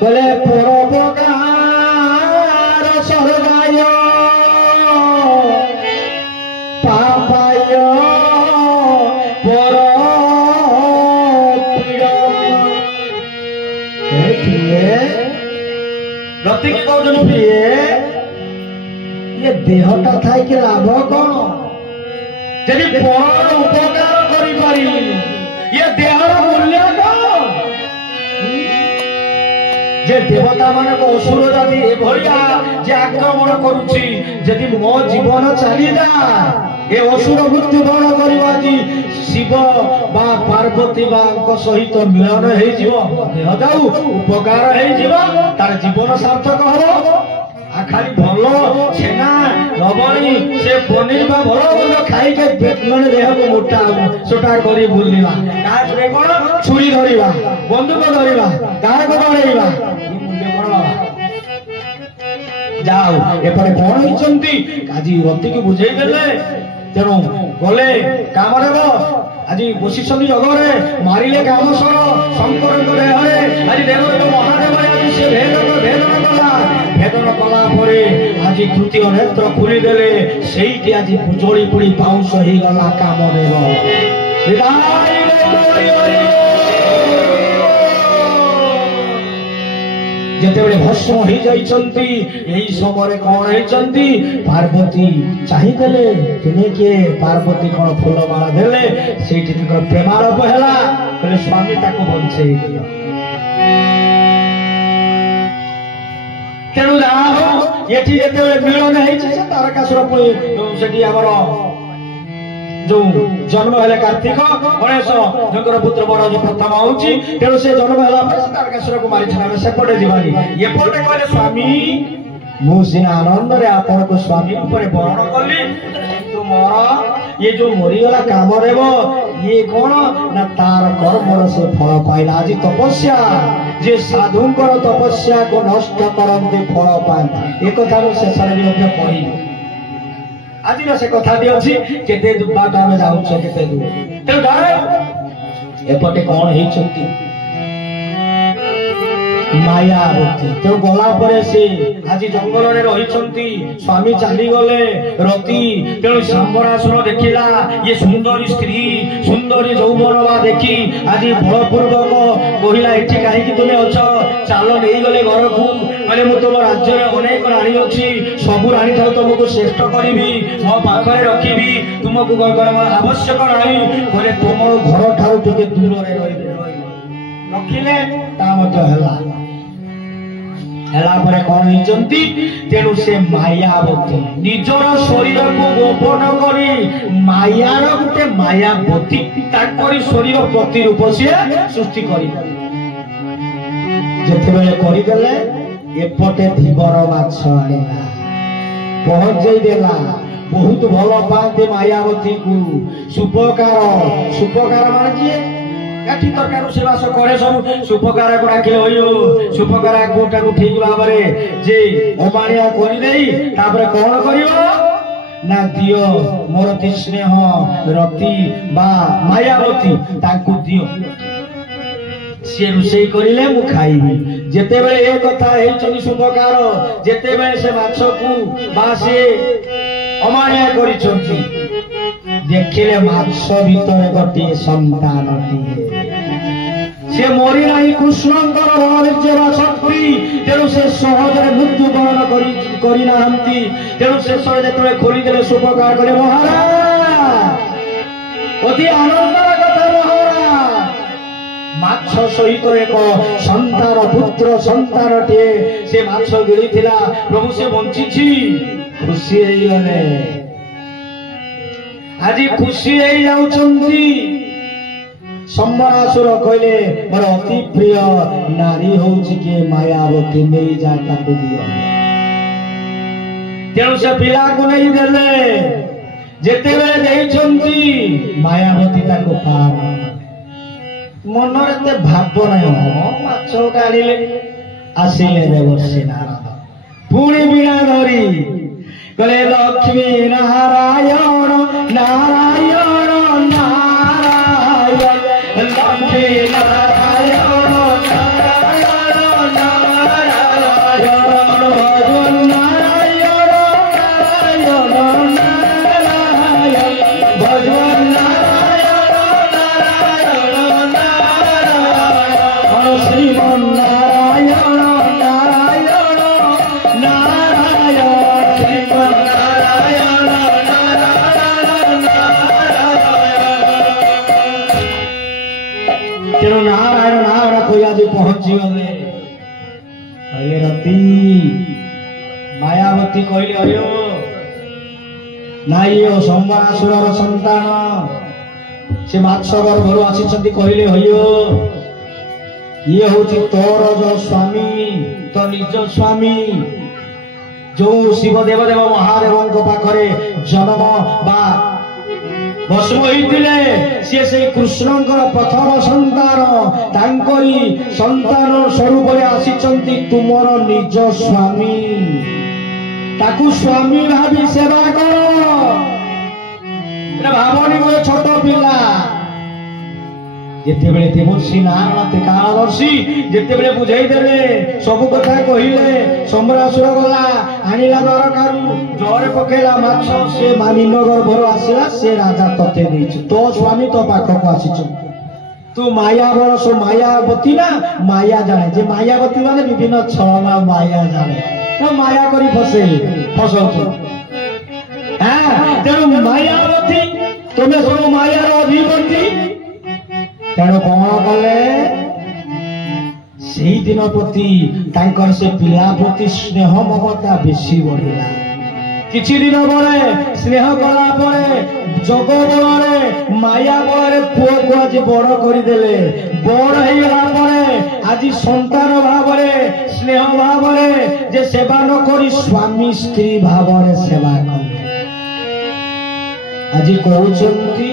कहले परोपकार स्वर्गाय पापाय पर रति की कौन प्रिय ये देहटा था कि लाभ कौन जदि पर उपकार करि पारी ये देहर मूल्य कौन जे देवता मान को असुर जदि एभलिया जे आक्रमण करूची जदि मो जीवन चलीदा ए असुर मृत्यु बरण करबा जी शिव बा पार्वती बा को सहित मिलन हे जीव देह जाऊ उपकार हे जीव तार जीवन सार्थक हो आ खाली भलो छेना लबणी से पनीर बा भलो भलो खाई के पेट मन देह को मोटा छोटा करी बुलिबा काज रे कोन छुरी धरिबा बंदूक धरिबा गाय को डरेइबा मूल्य कोन बाबा जाओ एपरे कोन हिचंती काजी रति की बुझेई देले तेणु गले कामदेव आज बसिछंती जगरे मारिले कामसर शंकर देहरे आज देवदेव महादेव आज से भेदन कला परे आज तृतीय नेत्र खुली देले सेठी आज पुजोड़ी पुड़ी पाउस ही गला कामदेव जेतेबेले भस्म हो जाइछंती एही समय कोन हेचंती पार्वती चाहि देले तुमे के पार्वती कोन फूलमाला देले सेठी तकर प्रेमारप हैला कहले स्वामी ताको बंचेई दियो तेणु जाओ एठी जेतेबेले मिलन हेछि से तारकासुर पुणी सेठी हमर जो जन्म हेले कार्तिक गणेश जंकर पुत्र बड़ जो प्रथम होउची तेणु से जन्म हेला पर तारकासुर को मारि छना सेपटे दिवानी एपटे कहले स्वामी मु सिना आनंद रे आपन को स्वामी ऊपर बरण कली तो मोर ये जो मरीगला काम देव ये कौन ना तार कर्मर से फल पाइला आज तपस्या जे साधुंकर तपस्या को नष्ट करते फल पाए एक कथा शेष कही आज से कथा अच्छी केते बाट आम जाऊँ केते दूर तेणु जान एपटे कौन होती मायावती तो गला परे से आज जंगल में रही स्वामी चली गले रति तेणु सांबरासुर देखिला ये सुंदरी स्त्री सुंदरी यौवन देखी आज बलपूर्वक कहला एठी कहीं तुम्हें अच चाल नहीं गले घर को मैंने मुझे तुम राज्य में अनेक राणी अच्छी सबू राणी ठार तुमको श्रेष्ठ करी मो पाखे रखी तुमको आवश्यक नहीं बोले तुम घर ठार टे दूर रखिले कौन होती तेणु से मायावती निजर शरीर को गोपन करी मायार गोटे मायावती शरीर प्रतिरूप सी सृष्टि करदेले एपटे धीवर माछ आनिला पहुंचे देला बहुत भल पाते मायावती को सुपकार सुपकार मान जी काठी तरकार रोषेबास करे सब सुपकारा को डाकिले होइयो सुपकारा कोटा को ठीक भाव में जे अमाणिया करि देई तापर कोन करियो ना दियो मोर स्नेह रति बा मायावती ताकू दियो से रुसई करिले मु खाइबी जेते बेले ए कथा हेइ चली सुपकार जेते बेले से माछ को बा से अमाणिया करि चंती देखिले माछ भीतर गोटे संतान से मरी नहीं कृष्णंकर बलवीर्य शक्ति तेणु से सहजरे मृत्युवरण करना तेणु शेष जो खोलीदे शुभकार करे महाराज अति आनंदर कथा महाराज माछ सहित एक संतान पुत्र संतान टे से माछ गिड़ी प्रभु से बंची खुशी गले आज खुशी संबरासुर कहले मोर अति प्रिय नारी होउछि के मायावती नहीं जा ताकू दियो तेणु से पिला को नहीं देले जेते बेले देइछंती मायावती ताको पार मन रे भाव नहीं हो माछ गाड़ीले आसिले देवर्षि नारद पुणी बिना धरी कहले लक्ष्मी नारायण नारायण नारायण लक्ष्मी नारायण नारायण नारायण भगवान नारायण नारायण नारायण भगवान नारायण नारायण नारायण श्रीमन नारायण नारायण नारायण श्रीमन नारायण नारायण तेणु नारायण नारायण कोई आज पहुंची गले अरे रति मायावती कहले अयो नाई संबरासुर संतान से माछ गर्भर आसी कहले हयो ये हूँ तोर जो स्वामी तो निज स्वामी जो शिव देवदेव महादेव पाखरे जन्म बा भस्म होइतिले से कृष्णंकर प्रथम संतान संतान स्वरूप आसी तुमर निज स्वामी ताकू स्वामी भावी सेवा कर भावनी गोटे छोट पिला जिते बेले देवर्षि नारायण त्रिकालदर्शी जिते बेले बुझाई देले सब कथा कहले संबरासुर गला आनिला दरकारु जरे पकेला माछ से मानिन गर्भर आसिला से राजा तते देछ तो स्वामी तो पाखक आसीछ तू मायावर सो मायावती ना माया जाने जे मायावती माने विभिन्न छलना माया जाने तो माया करी फसौ तेणु मायावती तुम्हें सब मायार अधिपति तेणु कौन कले से दिन प्रति से पिला प्रति स्नेह ममता बेसी बढ़िला किछि दिन बड़े स्नेह कला परे जग बल माया बल पुओ को आज बड़ करदेले बड़ होगा परे आज संतान भाव स्नेह भाव जे सेवा न करी स्वामी स्त्री भाव सेवा कले आज कहते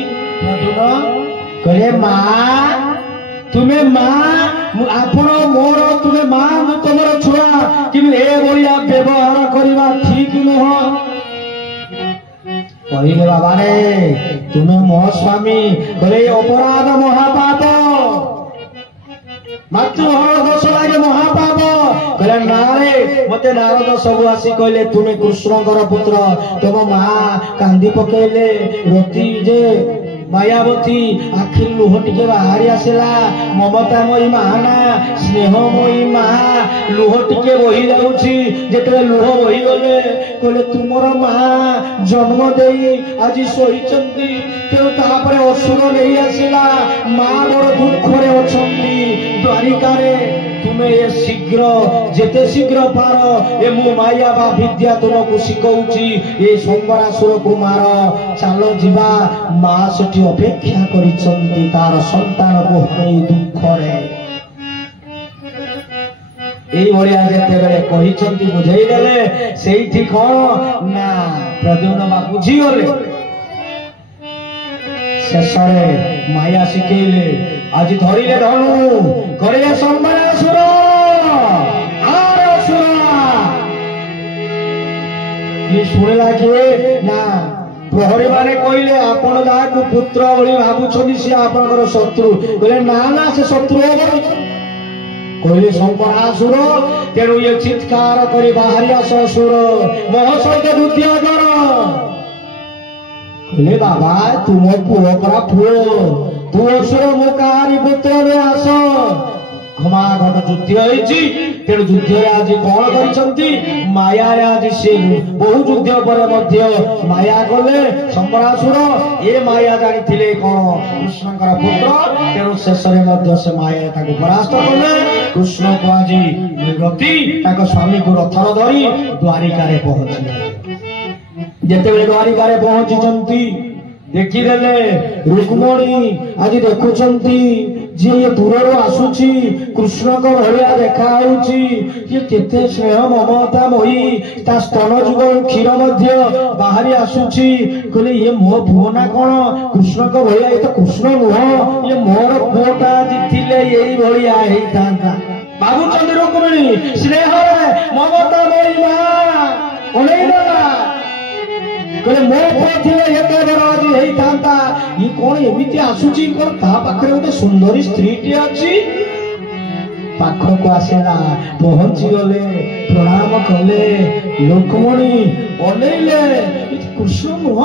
कहले माँ तुम्हें माँ आपण मोर तुम्हें माँ तुम छुआ कि व्यवहार करवा ठीक नुह कहले बाबा रे तुम्हें मो स्वामी कहले अपराध महापाप मातृहरण दोष लगे महापाप कहले ना रे मते नारद सब आसी कहले तुम्हें कृष्णकर पुत्र तुम माँ कांदी पकेले रति जे मायावती आखि लुह टिके बाहरी आसला ममतामयी माना स्नेहमयी माँ लुह टिके बही जाऊँगी जेते लुह बही गले कहले तुमर माँ जन्म दे आज शोई तेणु तापर असुर नहीं आसला माँ बड़ दुखरे अच्छा द्वारिकारे तुम्हें ये शीघ्र जेते शीघ्र पार ए मो माया बा विद्या तुमको शिखौची ये संबरासुर को मार चलो जीवा माँ सेठी अपेक्षा करिसंती तार संतान को हरई दुखरे एई भलिया जेते बेले कहिसंती बुझाई देले सेठी कोन ना प्रद्युम्न बा बुझी गले शेषरे माया शिखेले आज धरिले धनु करे संबरासुर आर असुरा ये शुणिला किए ना प्रहरी माने कहले आपण जाकु पुत्र भली भाबुछनी से आपनकर शत्रु कहले ना ना से शत्रु होबो कहले संबरासुर तेणु ये चित्कार करी बाहरी आस असुर मोह सहित युद्ध कर कहले बाबा तुम पुओ परा पुओ तू असुर मो कहारी पुत्र में आस घमाघट युद्ध होइछि तेणु युद्ध आज कौन करिसंती माया आज से बहु युद्ध पर मध्य माया गले संबरासुर ए माया जानिथिले कौन कृष्णकर पुत्र तेणु शेष रे मध्य से माया ताको परास्त कले कृष्ण को आज व्यक्ति ताको स्वामी को रथन धरी द्वारिका रे पहुंचले जेते द्वारिका रे पहुंचीचंती देखिदेले रुक्मणी आज देखुचंती जे ये दूर आसुची कृष्ण को भलिया देखा होउची ये केते स्नेह ममता मोही ता स्तन जुगल क्षीर मध्य बाहरी आसुची कहले ये मो भुवना कोन कृष्ण को भलिया ये तो कृष्ण नुह ये मोर पुओटा जिथिले एई भलिया हेई थांता बाबू चंद्र रुक्मणी स्नेह ममता मोही मां ओनेला कहले मो पुओथिले एते बराज हेई थांता ये कौन एमिति आसुची कोन ता पाखरे गोटे सुंदरी स्त्रीटी अछि पाखक आसेला पहुंची गले प्रणाम कले रुक्मणी अनेले कृष्ण नुह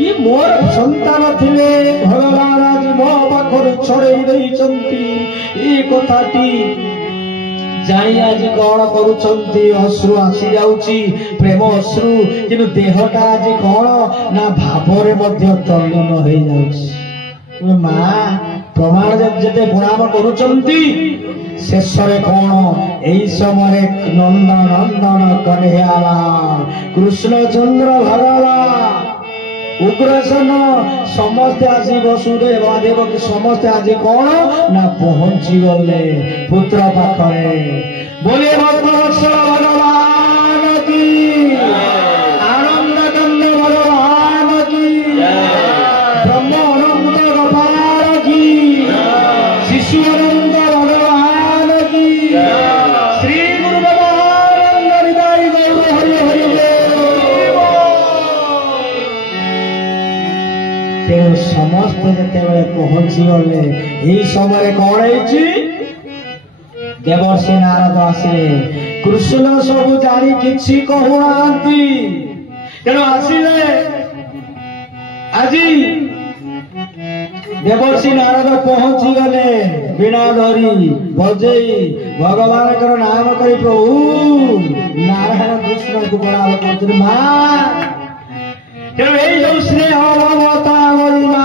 ये मोर संतान थिले भगवान आज मो पाखर छड़ेई देइचंती ए कथाटी जाई आज कौन करुचंती अश्रु आसी जाउची प्रेम अश्रु किंतु देहटा आज कौन ना भावरे मध्य तल्लीन हो जाउची मां प्रमाण जेते प्रणाम करुचंती शेष रे कौन एई समय नंदन नंदन कन्हैया कृष्ण चंद्र भगवान उग्रसेन समस्ते आज वसुदेव देवकी समस्ते आज कौन ना पहुंची गले पुत्र पाखरे बोले भक्तवत्सल भगवान की आनंद कंद भगवान की ब्रह्मानंद गोपाल की शिशुनंद भगवान की श्री गुरु भगवान हृदय गौर हरि हरि तेणु समस्त जिते पहुंची गले यही समय कौन है देवर्षि नारद आसे कृष्ण सब जानी किछि कहूना तेणु आसिले आज देवर्षि नारद पहुंची गले वीणा धरी बजई भगवान नाम करी प्रभु नारायण कृष्ण को प्रणाम करते मां तेणु यही जो स्नेह ममता गरिमा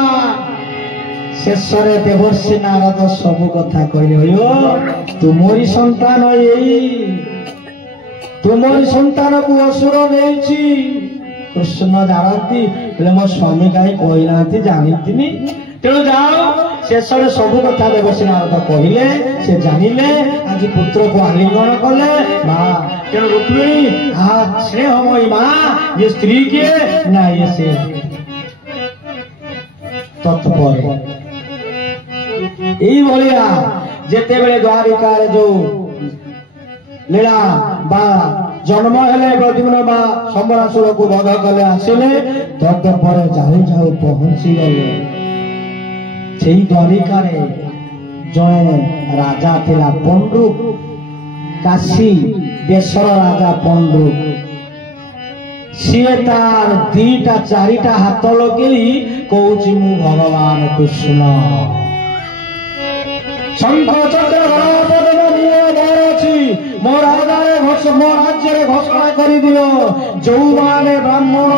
शेष देवर्षि नारद सब कथा कहले तुमरी संतान यही तुमरी संतान को असुर नहीं कृष्ण जानती मो स्वामी कहीं कहना जानी तेणु जाओ शेष सब कथा देवर्षि नारद कहले से जानिले आज पुत्र को आलिंगन कले मां तेणु रुक्मिणी स्नेहमयी मां ये स्त्री किए ना ये से ତତ୍ପରେ ଏଇଭଳିଆ ଯେତେବେଳେ ଦ୍ୱାରିକାରେ ଯୋଉ ଲୀଳା ବା ଜନ୍ମ ହେଲେ ପ୍ରଦ୍ୟୁମ୍ନ ବା ସମ୍ବରାସୁରକୁ ବଧ କଲେ ଆସିଲେ ତତ୍ପରେ ଯାଉ ଯାଉ ପହଞ୍ଚି ଗଲେ ସେଇ ଦ୍ୱାରିକାରେ ଜଣେ ରାଜା ଥିଲା ପଣ୍ଡୁକ କାଶୀ ଦେଶର ରାଜା ପଣ୍ଡୁକ ସିଏ ତାର ଦିଟା ଚାରିଟା ହାତ ଲଗେଇ କହୁଛି ମୁଁ ଭଗବାନ କୃଷ୍ଣ ଶଙ୍ଖ ଚକ୍ର ଅଛି ମୋ ରାଜାରେ ମୋ ରାଜ୍ୟରେ ଘୋଷଣା କରିଦିଅ ଯୋଉମାନେ ବ୍ରାହ୍ମଣ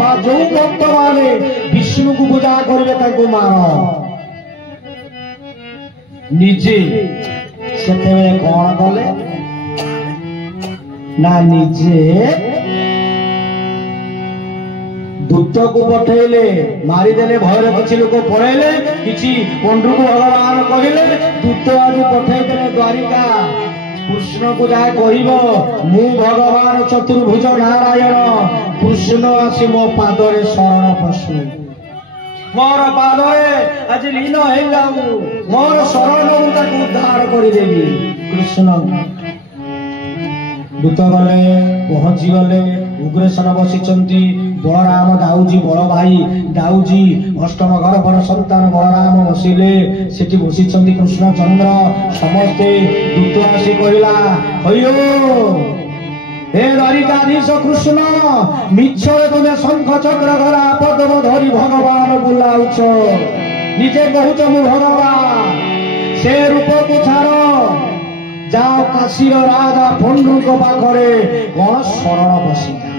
ବା ଯୋଉ ଭକ୍ତ ମାନେ ବିଷ୍ଣୁକୁ ପୂଜା କରିବେ ତାଙ୍କୁ ମାର ନିଜେ ସେତେବେଳେ କଣ କଲେ ନା ନିଜେ ଦୂତକୁ ପଠେଇଲେ ମାରିଦେଲେ ଭୟରେ କିଛି ଲୋକ ପଳେଇଲେ କିଛି ପଣ୍ଡୁକୁ ଭଗବାନ କହିଲେ ଦୂତ ଆଜି ପଠେଇଦେଲେ ଦ୍ୱାରିକା କୃଷ୍ଣକୁ ଯାହା କହିବ ମୁଁ ଭଗବାନ ଚତୁର୍ଭୁଜ ନାରାୟଣ କୃଷ୍ଣ ଆସି ମୋ ପାଦରେ ଶରଣ ପଶୁ ମୋର ପାଦରେ ଆଜି ଲୀନ ହେଇଯାଉ ମୋର ଶରଣ ମୁଁ ତାକୁ ଉଦ୍ଧାର କରିଦେବି କୃଷ୍ଣ ଦୂତ ଗଲେ ପହଞ୍ଚି ଗଲେ ଉଗ୍ରସେନ ବସିଛନ୍ତି ବଳରାମ ଦାଉଜୀ ବଳ ଭାଇ ଦାଉଜୀ ଅଷ୍ଟମ ଗର୍ଭର ସନ୍ତାନ ବଳରାମ ବସିଲେ ସେଠି ବସିଛନ୍ତି କୃଷ୍ଣଚନ୍ଦ୍ର ସମସ୍ତେ ଦୂତ ଆସି କହିଲା ହଇଓ हे द्वारिकाधीश कृष्ण मिछरे तुमे शंख चक्र गला पद्म धरी भगवान बुलाउछ निजे कहूच मु भगवान से रूप को छाड़ जाओ काशीर राजा पंडुक पाखरे कौन शरण बसिला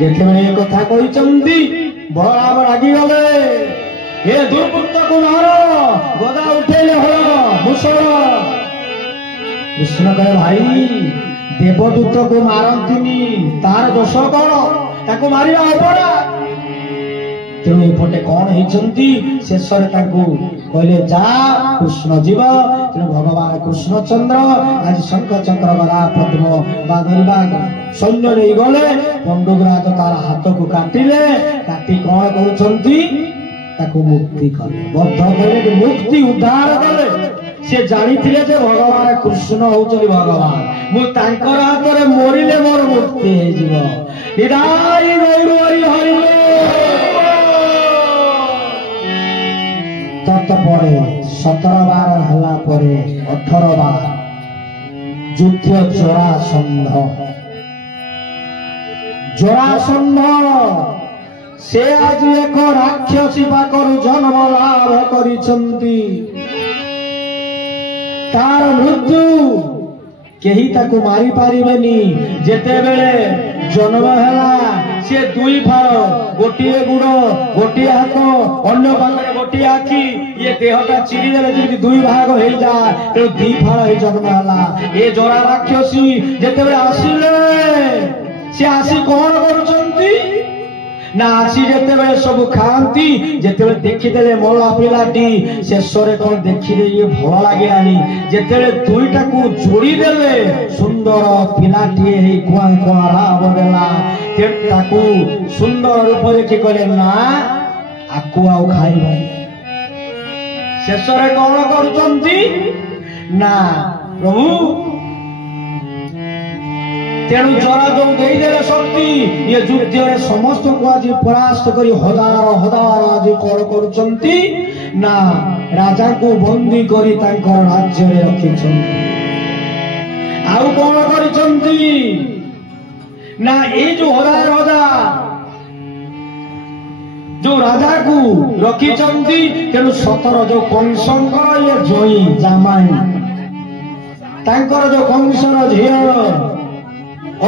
जेतेबेले ए कथा कहिचंदी बलराम रागी गले हे दुर्पुत्र को मार गदा उठेले हल मुसळ कृष्ण कहे भाई देवदूत को मारंतिनी तार दोष कौन ताको मारिबा अपराध तेणु एपटे कौन होती शेष कहले जा कृष्ण जीव तेणु भगवान कृष्णचंद्र आज शंख चक्र गला पद्म बाधरिबा सैन्य नहीं गले पंडुकराज तार हाथ को काटिले काटी कौन कहते मुक्ति कले बद्ध कले मुक्ति उद्धार कले से जानी जे भगवान कृष्ण होचली भगवान मु तांकर हाथ रे मोरिले मोर मुक्ति हे जीव निदाई गौर हरि हरि तत्परे 17 बार हला परे 18 बार युद्ध जरासंध से आज एक राक्षसी पाखरु जन्म लाभ करिसंती तार मृत्यु केही ताको मारी पारिबेनी जेते बेले जन्म हैला से दुई फाड़ गोटे गुड़ गोटे हाथ अन्य पाखे गोटे आखि ये देहटा चिरी देले जेति दुई भाग हो जाए तेणु दी फाड़ हो जन्म हैला ए जरा राक्षसी जेते बेले आसिले से आसी कौन करुचंती ना आसी जेते बेले सब खाती जेते बेले देखि देले मोला पिलाटी शेषरे कोन देखि दे ये भल लागिलानी जेते बेले दुईटा को जोड़ी देले सुंदर पिलाटी हे कुआ कुआ राव देला तेटाकू सुंदर रूप देखि कहले ना आकु आउ खाइबा शेषरे कोन करुचंती ना प्रभु तेणु जरा जो देदेले शक्ति ये युद्ध रे समस्त को आज परास्त करी हजार हजार आज कौन करुचंती ना राजा को बंदी करी तांकर राज्य रे रखिचंती आउ कौन करिचंती ना ए जो हजार हजार जो राजा को रखिचंती तेणु 17 जो कंसंकर ये जोई जामाई तांकर जो कंसर झियो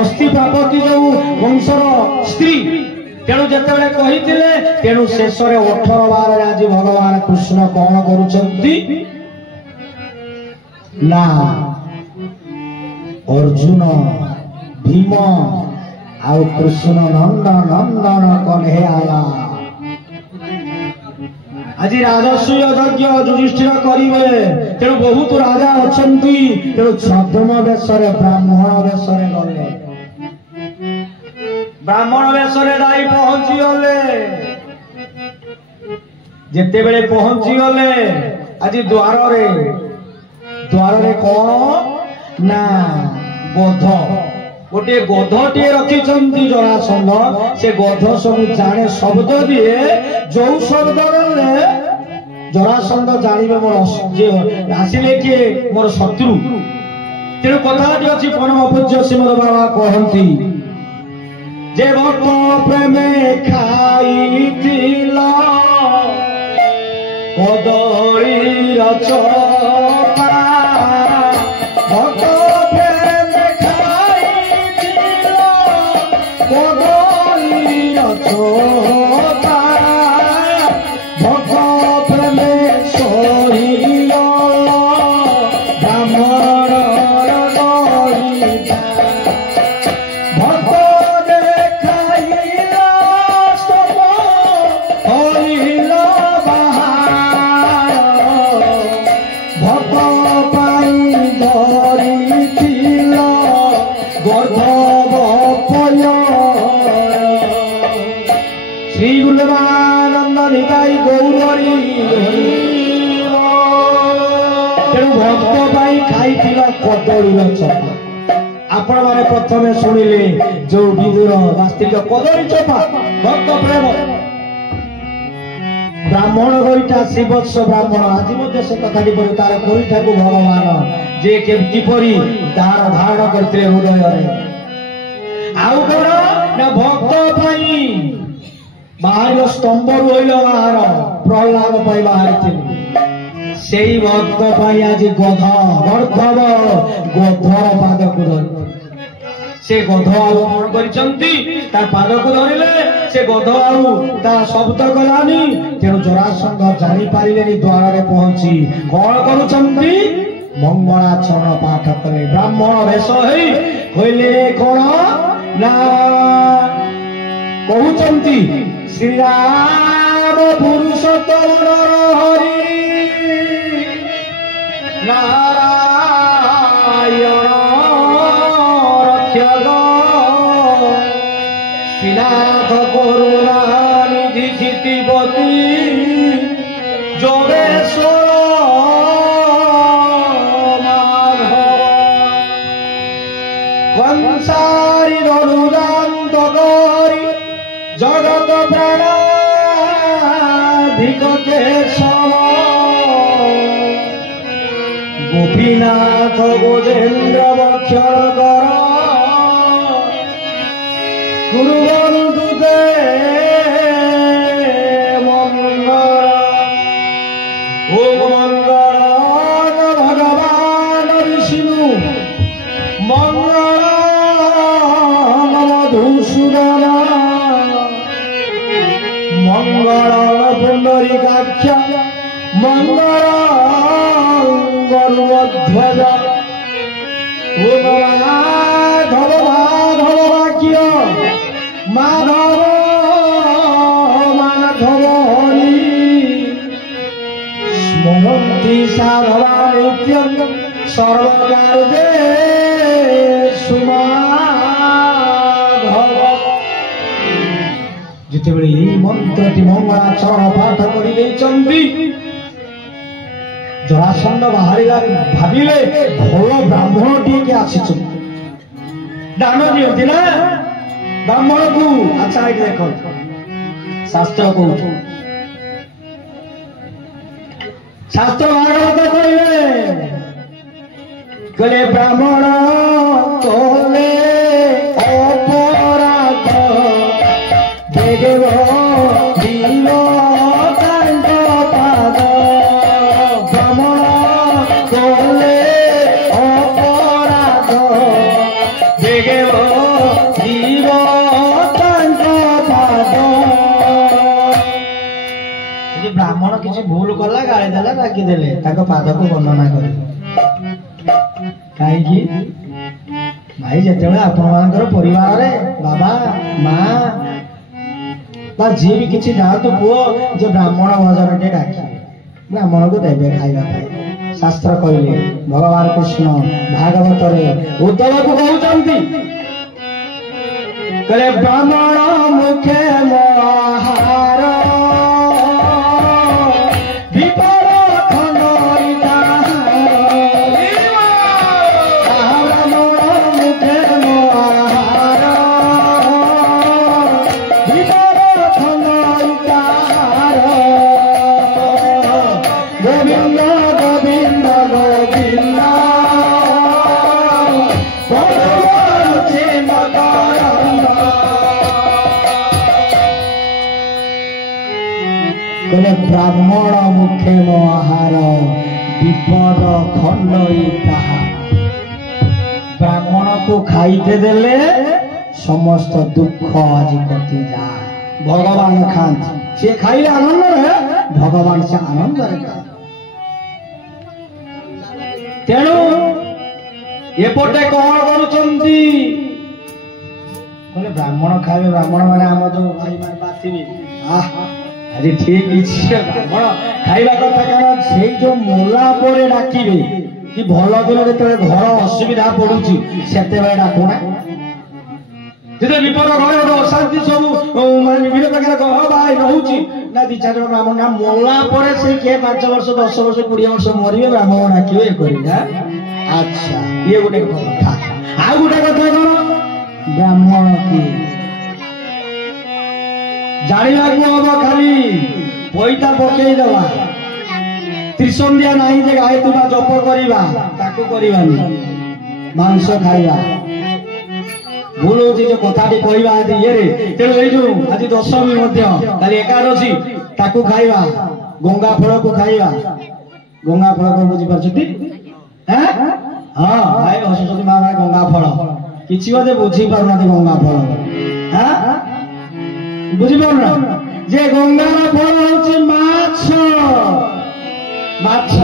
अस्थि प्रापति जो वंशर स्त्री तेणु जेतेबेले कहिथिले तेणु शेष 18 बार आज भगवान कृष्ण कौन करुचंती ना अर्जुन भीम आउ कृष्ण नंदन नंदन कन्हे आला आज राजस्व यज्ञ युधिष्ठिर करिवे तेणु बहुत राजा अछंती तेणु छद्म वेशरे ब्राह्मण वेशरे गले ब्राह्मण वेशरे जाई पहुंची गले जिते बेले पहुंची गले आज द्वार रे कौन ना गध गोटे गधटे रखिंट जरासंध से गध सब जाने शब्द दिए जो शब्द जरासंध जानवे मोर आसिले किए मोर शत्रु तेणु कथाटी अच्छी परम पूज्य श्रीमद बाबा कहती जे भक्त प्रेमे खाई कदली चोपा भक्त प्रेमे खाई कदली चोपा भक्त प्रेमे सोहिल ब्राह्मण श्री गुरुदेवानंद निताई गौरी तेणु भक्त खाई कदली चोपा आपण मैंने प्रथम शुणिले जो विदुर वास्तविक कदली चोपा भक्त प्रेम ब्राह्मण गोईठा शिवत्स ब्राह्मण आज मध्य से कथाटी पढ़ी तार गोईठा को भगवान जे किपरि तार धारण करते हृदय आउ कौन ना भक्त बाहर स्तंभ रही बाहर प्रहलाद बाहर से भक्त आज गध गर्धव गधर पाद को धर से गध आउ कौन कर पाद को धरले से गध आउ शब्द कलानी तेणु जरासंध जानी पारे द्वार में पहुंची कौन करुंच मंगलाचरण पाठ कले ब्राह्मण वेश कहले कौन ना कहते श्री राम पुरुषोत्तम हरि नारायण रक्षक श्रीनाथ करुणानिधि क्षितिपति जोगेश्वर माधव कंसारी अनुदान गौरी जगत प्राणाधिक केशव गोपीनाथ गोजेन्द्र वक्षर गुरुबंधु दे मंगल ओ मंगल भगवान विष्णु मंगल मधुसूदन मंगल पुंडरीकाक्ष मंगल गरुध्वज माधव माधव वाक्य माधव माधव हरि स्मरन्ति साधवा नित्यं सर्वकार्ये सुमाधव जिते बेले यही मंत्रटी मंगलाचरण पाठ कर जरासंध बाहर भाविले भल ब्राह्मण टी आसी दान दिखती ना ब्राह्मण को अच्छा देख शास्त्र कौ शास्त्र भागवत कहले ब्राह्मण कहले अपराध देव दिल पाद ब्राह्मण कहले अपराध देव दिल पाद ब्राह्मण किसी भूल कला गाड़ी देला डाकिदेले पाद को वर्णना कर कहीं भाई जिते आपण परिवार बाबा माँ जी भी किसी जातु पुओ जो ब्राह्मण भजन टे डाक ब्राह्मण को देवे खाइबा शास्त्र कहले भगवान कृष्ण भागवत उद्धव को कहते ब्राह्मण मुखे महार ब्राह्मण मुखे मो आहार विपद खंडई ताहा ब्राह्मण को खाइते देले समस्त दुख आज कटि जाए भगवान खाती से खाइले आनंद रे भगवान से आनंद रे तेणु एपटे कौन करुचंती बोले ब्राह्मण खाइबे ब्राह्मण माने आम जो भाई माने बाथिबे आज ठीक ब्राह्मण खाइबा कथा कारण से जो मोला परे डाकिबे कि भल दिन जो घर असुविधा पड़ुची सेते डाकुना जिते विपद घर गोटे अशांति सब विभिन्न प्रकार भाई रोचे ना दी चार ब्राह्मण ना मोला पर से किए 5 वर्ष 10 वर्ष 20 वर्ष मरवे ब्राह्मण डाकिबे करिना अच्छा ये गोटे कथा आ गोटे कथा कौन ब्राह्मण की जानिला को हम खाली पैसा पकई देवा त्रिसंध्या नहीं जे गाय तुमा जप करिबा ताको करिबानी मांस खाइबा भूल होची जो कथाटी कहवा आज ये तेणु ये आज दशमी कल एकादशी ताकू खाइबा गंगा फल को खाइबा गंगा फल को बुझीपार हाँ भाई हसुँच माँ भाई गंगा फल किसी बोधे बुझी पार गंगा फल बुझीपार जे गंगार फल हूँ माछ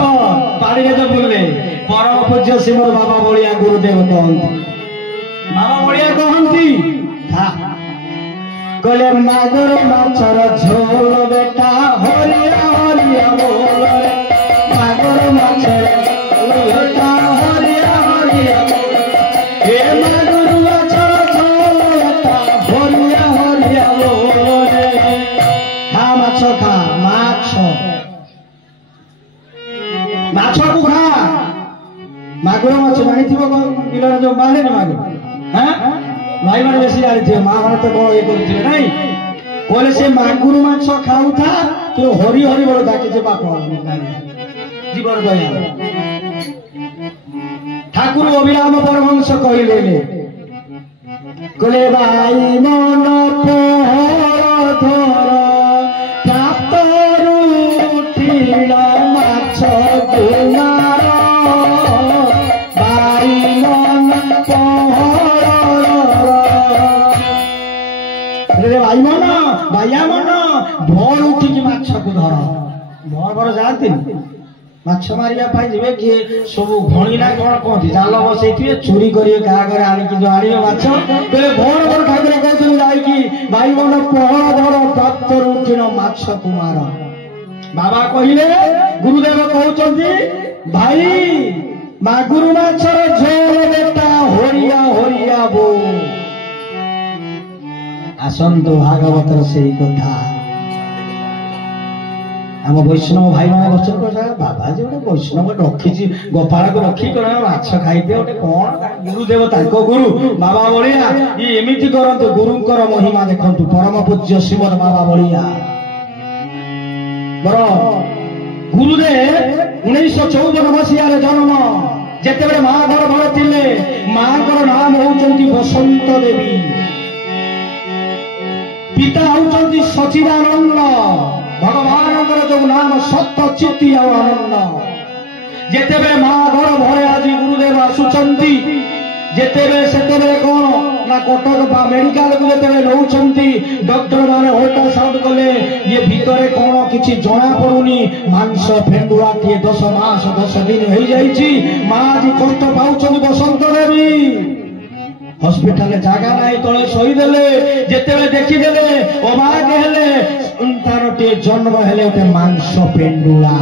पानी जो बुले परम पूज्य श्रीमद बाबा बलिया गुरुदेव कहते बाबा बलिया कहती कहले मागर माछर झोल बेटा हरिया हरिया बोल मागर माछर बेटा हरिया हरिया हे मागर माछर झोल बेटा हरिया हरिया बोल खा माछ खा माछ को खा मागुर माछ जानी बिल जो बाहर मागुर भाई मैंने बेसी जानी थे माँ मैंने तो बड़ ये करते नहीं बोले से मागुर माछ खाऊ था तो हरि हरि बड़ था कि बाप जीवन दया ठाकुर अभिराम परमहंस कहले कहले भाई मन पहर धर प्राप्त उठिल माछ गुनार भाई मन पहर भाई मन भाइया मन भोर उठिकी माछ को धर भोर भोर जाती माछ मारिया जी किए सब घणीला कौन कहती जाल बसई चोरी करेंगे क्या घर आणिकी जो आने माछ भोर भोर ठाकुर कहते जाइकी भाई मन पहर धर प्राप्त उठिन माछ कुमार बाबा कहले गुरुदेव कहते भाई मागुर माछर झोल बेटा हरिया हरिया बो आसंतो भागवतर से कथा आम वैष्णव भाई मैंने बचन कर बाबा जी गोटे वैष्णव रखी गोपाल को रखी माछ खाइदे गोटे कौन गुरुदेव गुरु बाबा बलिया ये एमती करतु गुरुंकर महिमा देखु परम पूज्य श्रीमद बाबा बलिया बर गुरुदेव 1954 मसीह जन्म जिते माँ घर भर थे माँ नाम होती बसंत देवी पिता होती सचिदानंद भगवान जो नाम सत्य चित्ती आनंद जिते माँ घर भरे आज गुरुदेव आसुंच जिते से कौन ना कटक मेडिकल को जिते नौकरी डॉक्टर माने अल्ट्रासाउंड कले ये भितर कौन किसी जना पड़ुनी मांस फेंडुआ टे 10 मास 10 दिन हो जाइए माँ आज कष्ट पाँच बसंत देवी हॉस्पिटल जगह नहीं तले शहीदेले जिते देखीदे अबाक हेले संतान टे जन्म हेले गोटे मांस पेंडुला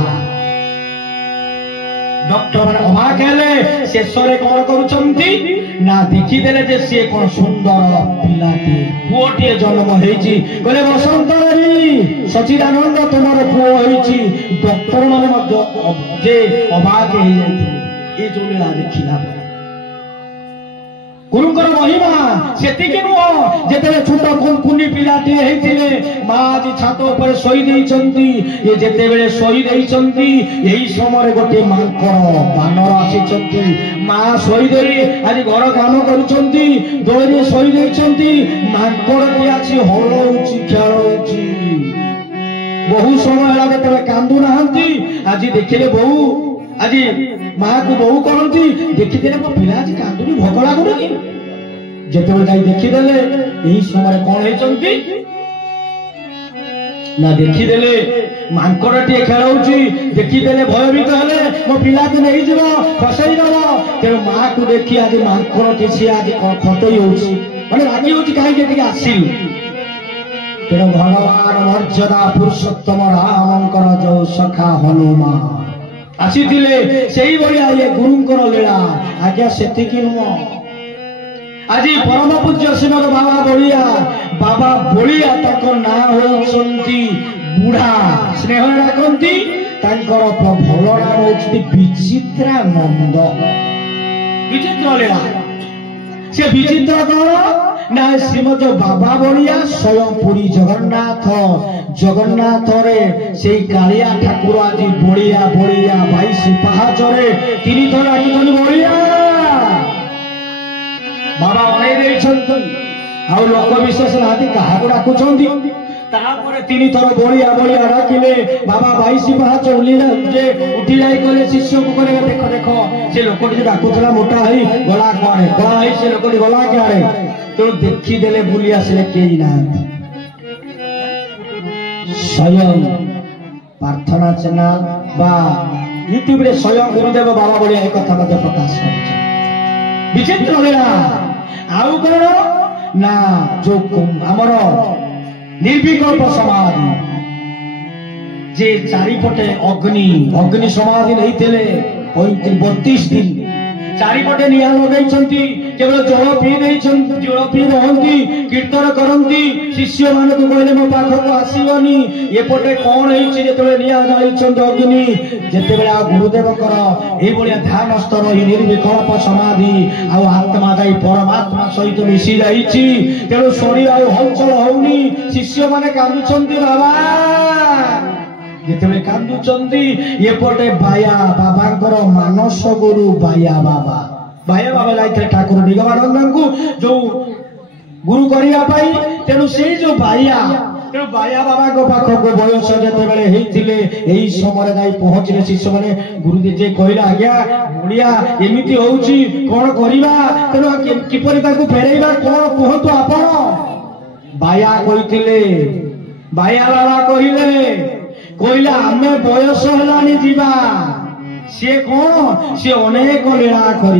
डॉक्टर मैंने अबाक हेले शेष कौन करुचंती ना देखीदे जे सी कौन सुंदर पिलाटी पुओटे जन्म होइछि कहले बसंत देवी सचिदानंद तुमर पुओ होइछि डॉक्टर माने जे अबाक हो जाइथिले ए जो लीला देखिला गुरुंकर महिमा सेति नुह जिते छोट कुनी पिलाटे होते माँ आज छात पर शही देइचंती ये जिते बेले शही देइचंती यही समय गोटे मांकर बानर आसीचंती माँ शही देरी आज घर काम करुचंती दोरे शही देइचंती मांकर टी आसी हलौची खेलौची बहु समय है कांदू ना आज देखिले बहु आज माँ को बहु कहती देखीदे मो पिला आज कांदुनी भोक लगुन कि जिते जाई देखीदेले यही समय कौन होती ना देखीदेले मांकड़ टे खेलाऊँगी देखीदेले भयभीत हेले मो पिला दिन हो फसई दब तेणु माँ को देखी आज मांकड़ किसी आज खटई होने रागी हो कहीं आसिलु तेणु भगवान मर्यादा पुरुषोत्तम रामंकर जो सखा हनुमान आसी से गुरुंकर लीला आज्ञा से आज परम पूज्य श्रीमद बाबा बलिया ना होती बुढ़ा स्नेह डाकती भल नाम होती विचित्रानंद विचित्र लीला से विचित्र कौन ना श्रीमद बाबा बलिया स्वयं पुरी जगन्नाथ रे से कालिया ठाकुर आज बलिया बलिया 22 पाहाचरे 3 थर आखिछन बलिया बाबा अनै आउ लोक विशेष ना क्या डाकुंट तापर 3 थर बलिया बलिया डाकिले बाबा 22 पाहाच उठी जाए कहले शिष्य को कहले देख देख से लोक डाकुला मोटा है गला कड़े गला से लोक गला क्या तो देखीदे बुली आसिले कई ना स्वयं प्रार्थना चैनल बा यूट्यूब रे स्वयं गुरुदेव बाबा बलिया एक कथा मत प्रकाश कर विचित्र लीला आउ कौन ना जो आमर निर्विकल्प समाधि जे चारिपटे अग्नि अग्नि समाधि नहीं 32 दिन चारिपटे निआ लगे केवल जल पी रही कीर्तन करती शिष्य मान को कहले मो पाखक आसबनी एपटे कौन होते निआ अग्नि जिते गुरुदेव ये ध्यान स्तर निर्विकल्प समाधि आत्मा जाई परमात्मा सहित मिसी जाइए तेणु शरीर हलचल होनी शिष्य मैंने कांदुंट बाबा जिते कांदुंट एपटे बाया बाबा मानस गुरु बाया बाबा जाते ठाकुर निगमानंद को जो गुरु करने तेणु से जो बाया तेणु बाया बाबा पाखक बयस जिते यही समय जाई पहुँचले शिष्य मैंने गुरुदेव जे कहला आज्ञा बढ़िया एमती हो कौन करवा तेणु किपर फेरइबा कौन कहतु आपण बाया कहते बाया बाबा कहले आमे बयस है जीवा सी कौन सी अनेक लीला कर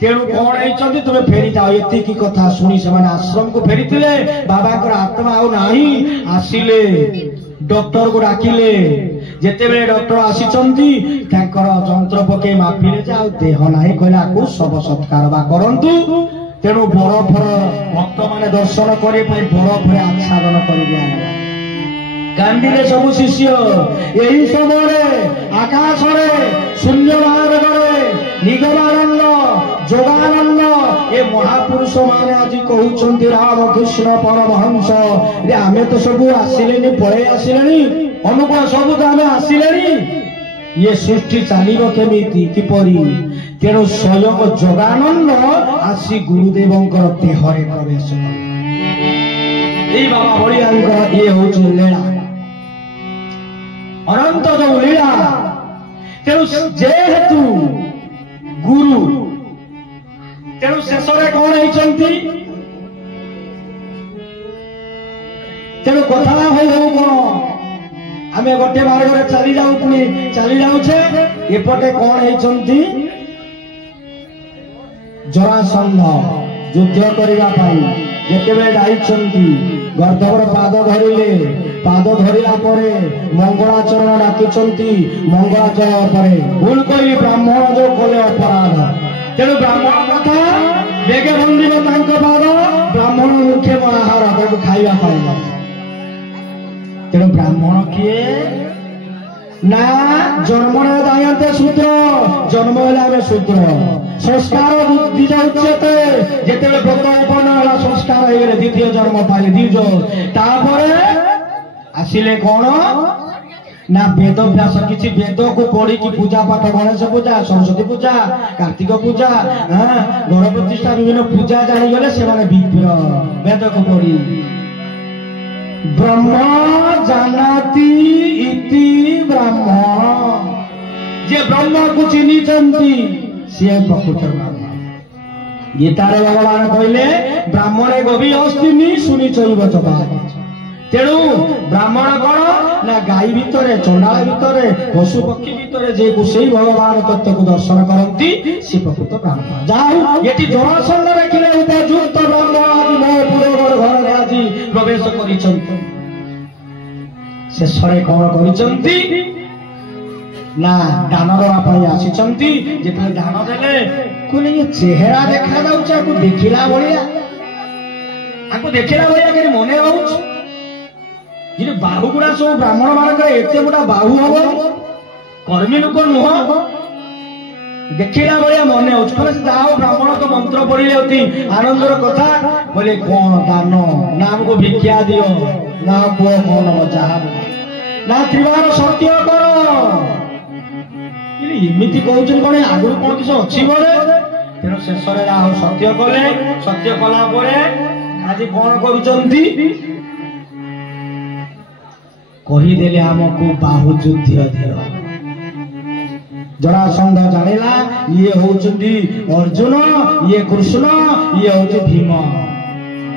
तेणु कौन है तुम फेरी जाओ ये कथा शुणी से आश्रम को फेरी बाबा आत्मा आसिले डॉक्टर को डाकिले जिते बड़े डॉक्टर आसी जंत्र पके मापिले देह ना कहला शव सत्कार करंतु तेणु बरफर भक्त मान दर्शन करने बरफ आच्छादन कर गांधी सब शिष्य यही समय आकाश शून्य मार्गे निगमानंद जोगानंद ये महापुरुष माने आज कहते रामकृष्ण परमहंस आमे तो सब आसिले पड़े आसिले अनुकूल सब तो आम आसिले ये सृष्टि चलो केमी किपरि तेणु स्वयं जोगानंद आसी गुरुदेव देहरे प्रवेश बाबा बलिया ये हूँ लीला अनंत जो लीला तेणु जेहेतु गुरु तेणु शेष कौन होती तेणु कथा हो कौन आम गोटे मार्ग चली जाऊे एपटे कौन होती जरासंध युद्ध करने जिते जाइछंती गर्दवर पाद धरिले पाद धरिला परे मंगलाचरण डाकिछंती मंगलाचरण परे भूल कही ब्राह्मण जो कले अपराध तेणु ब्राह्मण कथा बेगे बंदिब तांक पाद ब्राह्मण मुखे महाहार ताको खाइबा पाइबा तेणु ब्राह्मण किए ना जन्म दायते शूद्र जन्म है शूद्र संस्कार द्विज उच्यते जिते व्रत उपन है संस्कार हो द्वितीय जन्म पाइले द्विज तापर आसिले कौन ना वेद व्यास किसी वेद को पढ़ी की पूजा पाठ गणेश पूजा सरस्वती पूजा कार्तिक पूजा घर प्रतिष्ठा विभिन्न पूजा जानीगले से विप्र वेद को पढ़ी ब्रह्म जानाति इति ब्रह्म जे ब्रह्म को चिन्ह सी प्रकृत ब्रह्म। गीतार भगवान कहले ब्राह्मणे गभी अस्तिनी शुणी चैव चपा। तेणु ब्राह्मण कौन ना गाई भितर चंडाल भितर पशु पक्षी भितर जे से भगवान तत्व को दर्शन करती सी प्रकृत ब्राह्मण। जाऊ ये जरासंध रखिले उपयुक्त ब्रह्म आदि मो पूर्व घर आज प्रवेश कर शेष कौन कर ना दान दवा आसी दान देले कहले ये चेहरा देखा जाऊँ देखला भाया कि मने हो बाहु गुड़ा सब ब्राह्मण मान एत गुड़ा बाहु हम कर्मी लोक नुह देखला भाया मन हो जाओ ब्राह्मण तो मंत्र पढ़े अति आनंदर कथा बोले कौन दान ना हमको भिक्षा दियो ना पुओ कौन मजा ना त्रिवार सत्य कर इमिति कहते कौन आगु कौन किस अच्छी बोले तेणु शेष सत्य कले सत्य कला आज कौन कहीदेले आमको बाहु युद्ध धीर जरासंध जानिला ये होचंदी अर्जुन ये कृष्ण ये होचे भीम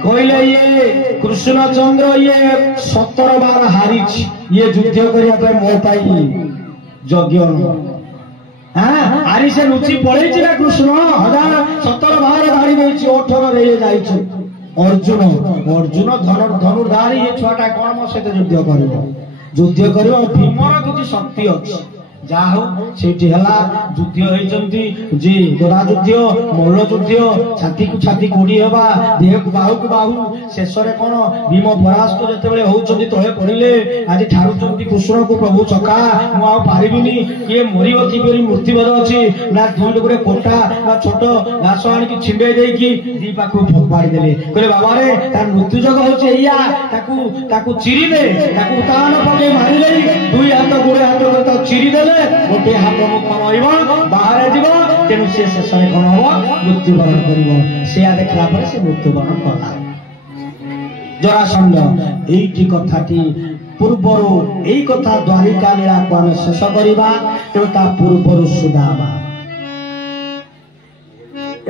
कहले ये कृष्ण चंद्र ये 17 बार हारी ये युद्ध करने मो पाई यज्ञ हारी से लुचि पड़े कृष्ण 17 बार धाड़ी देछि 18 रे जाइछ अर्जुन अर्जुन धनुर्धारी ये छुआटा कौन मो सहित युद्ध कर भीमर किसी शक्ति अच्छी जाहु से युद्ध होती जे गदा युद्ध मल्ल युद्ध छाती को छाती कोड़ी हवा देह को बाहु शेष कौन भीम परास्त जो होती तले पड़े आज ठारुंट कृष्ण को प्रभु चका मुझे किए मर कि मृत्युबद अच्छी ना दुई गोटे कोटा ना छोट घास आणिक छिंडे दी पाख फोपाड़ीदे कहले बाबा रे तार मृत्यु जग हो चिरीदे उतान पके मारे दुई हाथ गोड़े हाथ चिरीदे गोटे हाथ मुख रही बाहर जीव तेणु से शेष कौन हम मृत्युवरण कर देखला से मृत्युवरण कला जरासंध यही कथाटी पूर्वर यही कथा द्वारिका लीला को आम शेष करवा तेणु पूर्वर सुदामा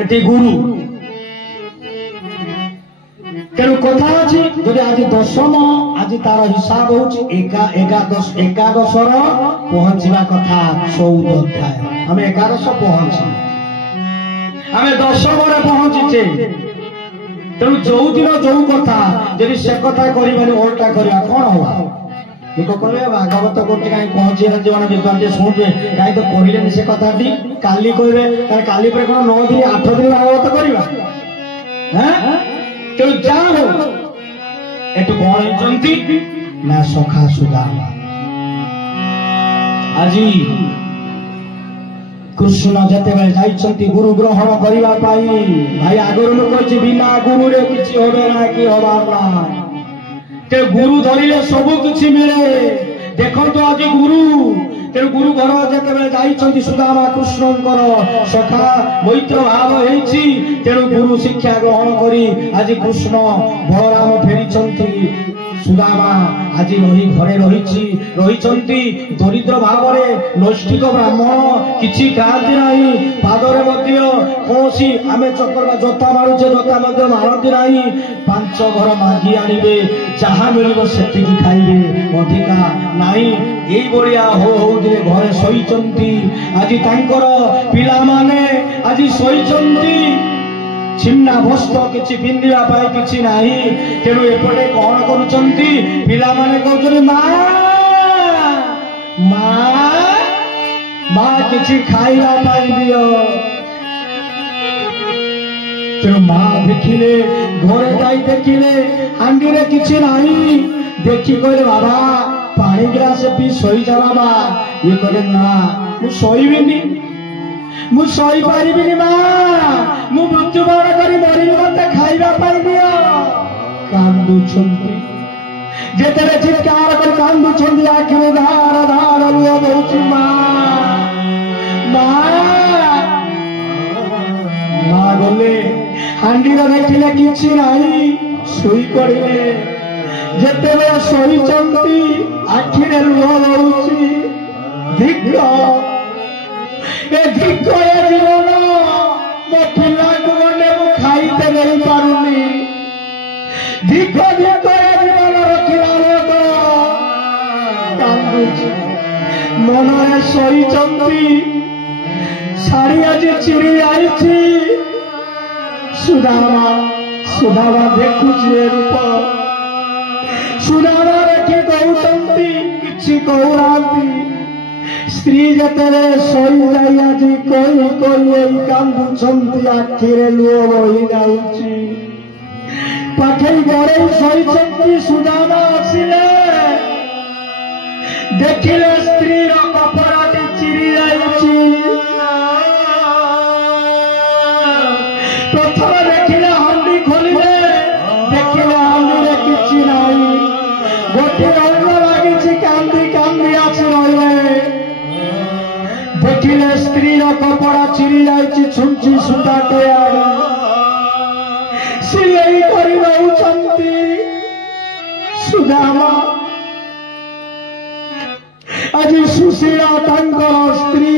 एटी गुरु तेणु कथा अच्छी जदि आज दशम आज तार हिसाब हो एकादश पहुंचवा कथा 14 अध्याय आम एकादश पहुंची आम दशम पहुंचे तेणु जो दिन जो कथा जदि से कथा कर ओल्टा करवा कौन हवा लोक कहे भागवत गोटे कहीं पहुंची जो विद्वान शुणे कहीं तो कहले से कथा काली कहे काली पर कौन 9 दिन 8 दिन भागवत करवा तेणु जाओ एटू कौन ना सखा सुदामा आज कृष्ण जते जाइछंती गुरु ग्रहण करिवा पाई भाई आगर लोक बिना गुरु रे किछि होबे ना कि होबार ना ते गुरु धरिले सब किछि मिले देखंतु आज गुरु तेणु गुरु घर जिते जाइछंती सुदामा कृष्णकर सखा मैत्र भाव होइछि तेणु गुरु शिक्षा ग्रहण करी आज कृष्ण बलराम फेरी सुदामा आज रही घरे रही दरिद्र भाव नैष्ठिक ब्राह्मण किछि खाती ना पादरे कौन आम चक्कर जोता मारुचे जोता मारती ना 5 घर मागी आनिबे जहाँ मिल से खाइबे अधिका नाई यही भाया हो घरे शोचंती आज तांकर पिला माने आज शोचंती छिन्ना वस्त्र किछि पिंदिबा पाई किछि नाही तेणु एपटे कौन करुचंती पिला माने कहउछन मां किछि खाइबा पाई दियो तेणु मां देखिले घरे जाई देखिले हांडी रे किछि नाही देखि कहले बाबा पानी गिलास पी सोई जा बाबा ये कहले ना मु सोईबिनी मु सोई पारिबिनी मां मु मृत्युवरण करी मरिबी मते खाइबा पाई दियो कांदुछंती जेतेरे चित्कार कर कांदुछंती आखिरे धार धार लुह बहुची मां गले हांडी रे देखिले किछि नाही सोई पड़िले ଯେତେବେଳେ ଶୋଇଛନ୍ତି ଆଖିରେ ଲୁହ ରହୁଛି। ଧିକ ଏ ଧିକ ଏ ଜୀବନ, ମୋ ପିଲାକୁ ଗଣ୍ଡେ ମୁଁ ଖାଇତେ ନେଇ ପାରୁନି। ଧିକ ଧିକ ଏ ଜୀବନ ରଖିଲା ଲୋକ କାନ୍ଦୁଛି। ମନରେ ଶୋଇଛନ୍ତି, ଶାଢ଼ୀ ଆଜି ଚିରି ଯାଇଛି। ସୁଦାମା ଦେଖୁଛି ଏ ରୂପ। ସୁଦାମା ଦେଖି କହୁଛନ୍ତି, କିଛି କହୁନାହାନ୍ତି। ସ୍ତ୍ରୀ ଯେତେବେଳେ ଶୋଇଯାଇ ଆଜି କହି କହି ଏଇ କାନ୍ଦୁଛନ୍ତି, ଆଖିରେ ଲୁହ ବହି ଯାଉଛି। ପାଖେଇ ଘରେଇ ଶୋଇଛନ୍ତି। ସୁଦାମା ଆସିଲେ, ଦେଖିଲେ ସ୍ତ୍ରୀର କପଡ଼ାଟି ଚିରି ଯାଇଛି। ପ୍ରଥମେ ଦେଖିଲେ ହାଣ୍ଡି ଖୋଲିଲେ, ଦେଖିଲେ ହାଣ୍ଡିରେ କିଛି ନାହିଁ। ଗୋଟିଏ ରଙ୍ଗ ଲାଗିଛି, କାନ୍ଦି କାନ୍ଦି ଆସି ରହିଲେ। ଦେଖିଲେ ସ୍ତ୍ରୀର କପଡ଼ା ଚିରି ଯାଇଛି, ଛୁଞ୍ଚି ସୂତାଟେ ଆଣି ସିଲେଇ କରି ରହୁଛନ୍ତି। ସୁଦାମା ଆଜି ସୁଶୀଳା ତାଙ୍କର ସ୍ତ୍ରୀ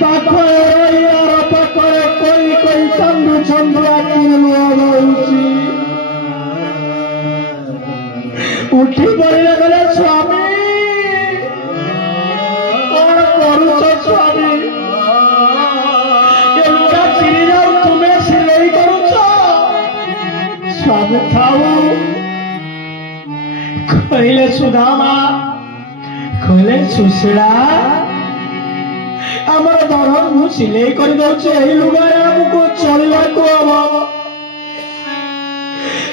ପାଖରେ ରହିବାର ପାଖରେ କହି କହି କାନ୍ଦୁଛନ୍ତି, ଆଖିରେ ଲୁହ ବହୁଛି। ଉଠି ପଡ଼ିଲେ, ଗଲେ ସ୍ୱାମୀ କଣ କରୁଛ? ସ୍ୱାମୀ ଏ ଲୁଗା ଚିରି ଯାଉ, ତୁମେ ସିଲେଇ କରୁଛ? ସ୍ୱାମୀ ଥାଉ। କହିଲେ ସୁଦାମା, କହିଲେ ସୁଶୀଳା ଆମର ଧର ମୁଁ ସିଲେଇ କରିଦଉଛି, ଏଇ ଲୁଗାରେ ଆମକୁ ଚଳିବାକୁ ହବ।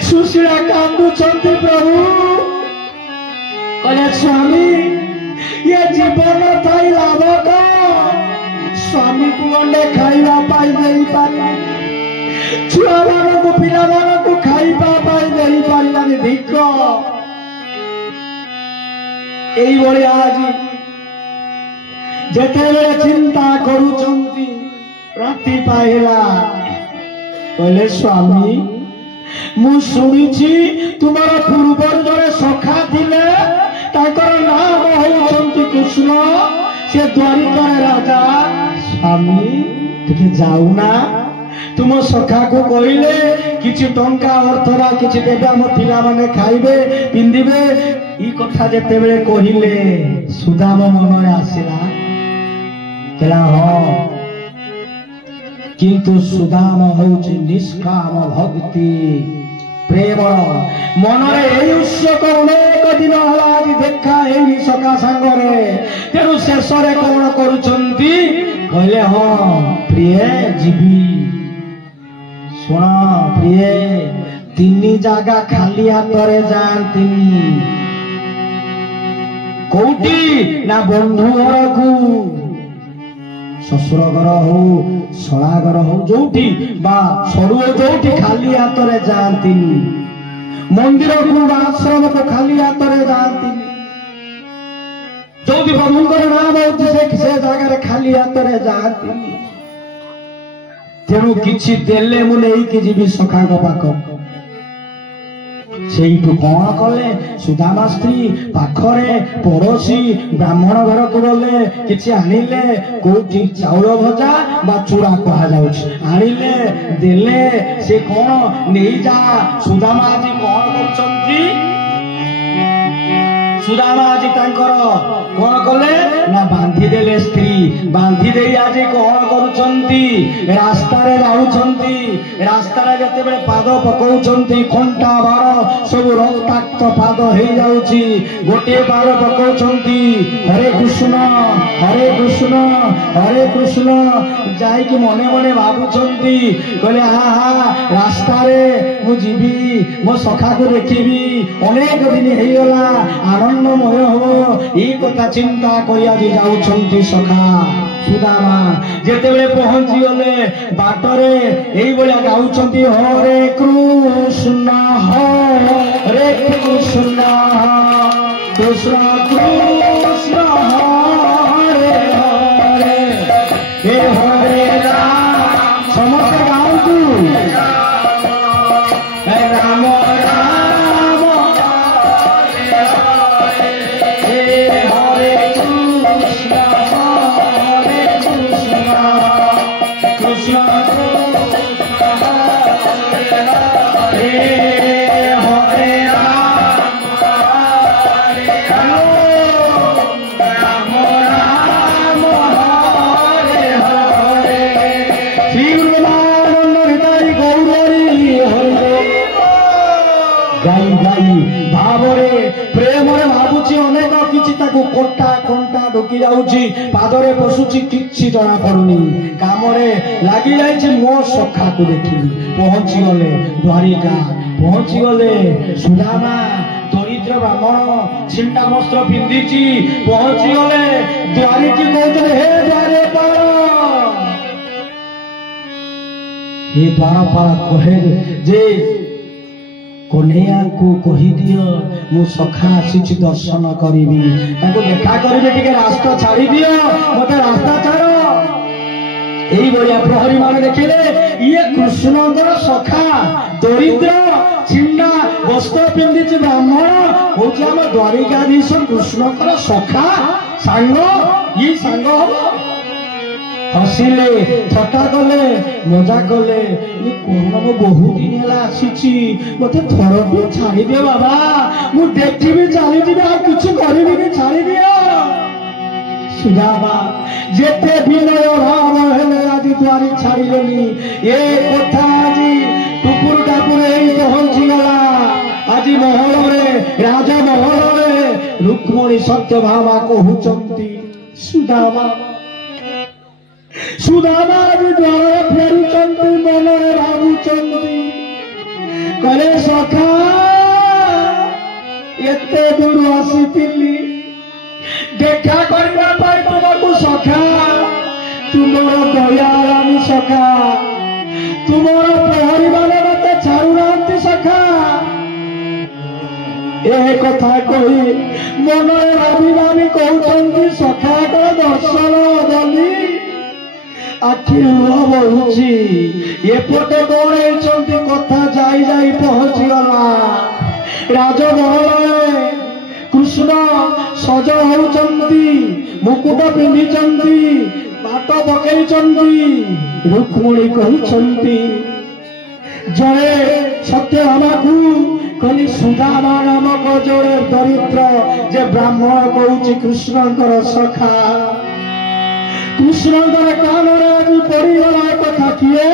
ସୁଶୀଳା କାନ୍ଦୁଛନ୍ତି। ପ୍ରଭୁ କହିଲେ ସ୍ୱାମୀ ଏ ଜୀବନ ଥାଇ ଲାଭ କଣ? ସ୍ୱାମୀକୁ ଗଣ୍ଡେ ଖାଇବା ପାଇଁ ଦେଇପାରିଲାନି, ଛୁଆମାନଙ୍କୁ ପିଲାମାନଙ୍କୁ ଖାଇବା ପାଇଁ ଦେଇପାରିଲାନି। ଧିକ এইভাবে আজি যেତେବେଳେ চিন্তা କରୁଛନ୍ତି, ରାତି ପାଇଲା। କହିଲେ ସ୍ୱାମୀ ମୁଁ ଶୁଣିଛି ତୁମର ପୂର୍ବରୁ ଜଣେ ସଖା ଥିଲେ, ତାଙ୍କର ନାମ ହେଉଛନ୍ତି କୃଷ୍ଣ, ସେ ଦ୍ୱାରିକାର ରାଜା। ସ୍ୱାମୀ ଟିକେ ଯାଉନା, तुम सखा को कहले किछि टंका अर्थरा किछि देबे, हम पिलामाने खाइबे पिंदिबे। ई कथा जेते बेले कहिले सुदामा मन आसिला कहला हां, किंतु सुदामा होउछि निष्काम भक्ति प्रेम मन उत्सुक अनेक दिन हला आज देखा है सखा सांगरे। तेणु शेष कौन करुछंती कहले हाँ प्रिय जीवी शुण प्रिय तीन जगह खाली हाथ जाती कौटी ना बंधु घर को शशुर घर हो शला घर हो जोठी बा सरू जोठी खाली हाथ जाती मंदिर को आश्रम को खाली हाथ जाती जो भी प्रभु नाम से जगह खाली हाथ जाती। तेणु किछि देले मु नहीं जीवी सखा पाख से कौन कले सुदामा स्त्री पाखरे पड़ोशी ब्राह्मण घर को गले किछि आनिले कोठी चाउल भजा बा चूड़ा कहा जाउछि आनिले देले से कौन नहीं जा। सुदामा आज कौन करछंती सुदामा आज कौन कले ना बांधी देले स्त्री बांधी दे आज कौन करुछंती रास्ता रे जाउछंती रास्ता रे जते बेले पाद पकाउछंती कंटा बार सब रक्ताक्त पाद हे जाउछि गोटे बार पकाउछंती हरे कृष्ण हरे कृष्ण जाई कि मने मने भाबुछंती कहले हा रास्ता रे मु जीवी मो सखा को देखिबी अनेक दिन हे गला आनंदमय हो ई कथा चिंता करी आज जाउछंती सखा सुदामा जेते बेले पहुंची गले बाटरे एई बलिया गाउछंती हरे कृष्ण हरे कृष्ण कृष्ण कृष्ण हरे हरे हे हरे राम समस्त गाउतु हे राम राम लगी भावरे प्रेम भावुची अनेक किछि ताकू कंटा कंटा ढुकी जाउची पादरे पशुची किछि जना पडुनी कामरे लागि जाइछि मो सखा को देखि पहुंची गले द्वारिका पहुंची गले सुदामा दरिद्र ब्राह्मण छिंडा वस्त्र पिंधिची पहुंची गले द्वारिकी कहते हे द्वारपाल ये द्वारपाल कहे जे कन्हैया को कही दियो मु सखा आसी दर्शन करी देखा करेंगे रास्ता छाड़ी दियो मत रास्ता छाड़ यही भाया प्रहरी मान देखिले ये कृष्ण सखा दरिद्र छिंडा वस्त्र पिंधि ब्राह्मण हूँ आम द्वारिकाधीश कृष्ण सखा सांग ये सांग हम हसिले थटा कले मजा कले कौन मो बहुत दिन है आसी मत थर भी छाड़ी दियो बाबा मु देखी चली किसी करी छाड़ी दियो सुदामा जेते विनय भाव हेले आज द्वारी छाड़िलेनी ये कथा आज टुपुर टापुर पहुंची गला आज महल रे राजा महल रे रुक्मणी सत्यभामा कहउचंती सुदामा सुदामा आज द्वार फेरुचंती मन भावुचंती कले सखा एते दूर आसीतिली देखा करबा पाई तुमको सखा तुमर दयारानी सखा तुमर प्रहरी माने मते छाड़ुनांती सखा ए कथा कही मन भावी भावी कहउचंती सखा को दर्शन दली आखि लुह बहुची एपटे कौन होती कथा जाई जाई पहुंची गला राजमहल कृष्ण सज होउचंती मुकुट पिंधिचंती बाट पकईचंती रुक्मणी कहउचंती जड़े सत्यभामा को कहली सुदामा नामक जोड़े दरिद्र जे ब्राह्मण कहउची कृष्णकर सखा कृष्णकर कान आज पड़गला कथा किए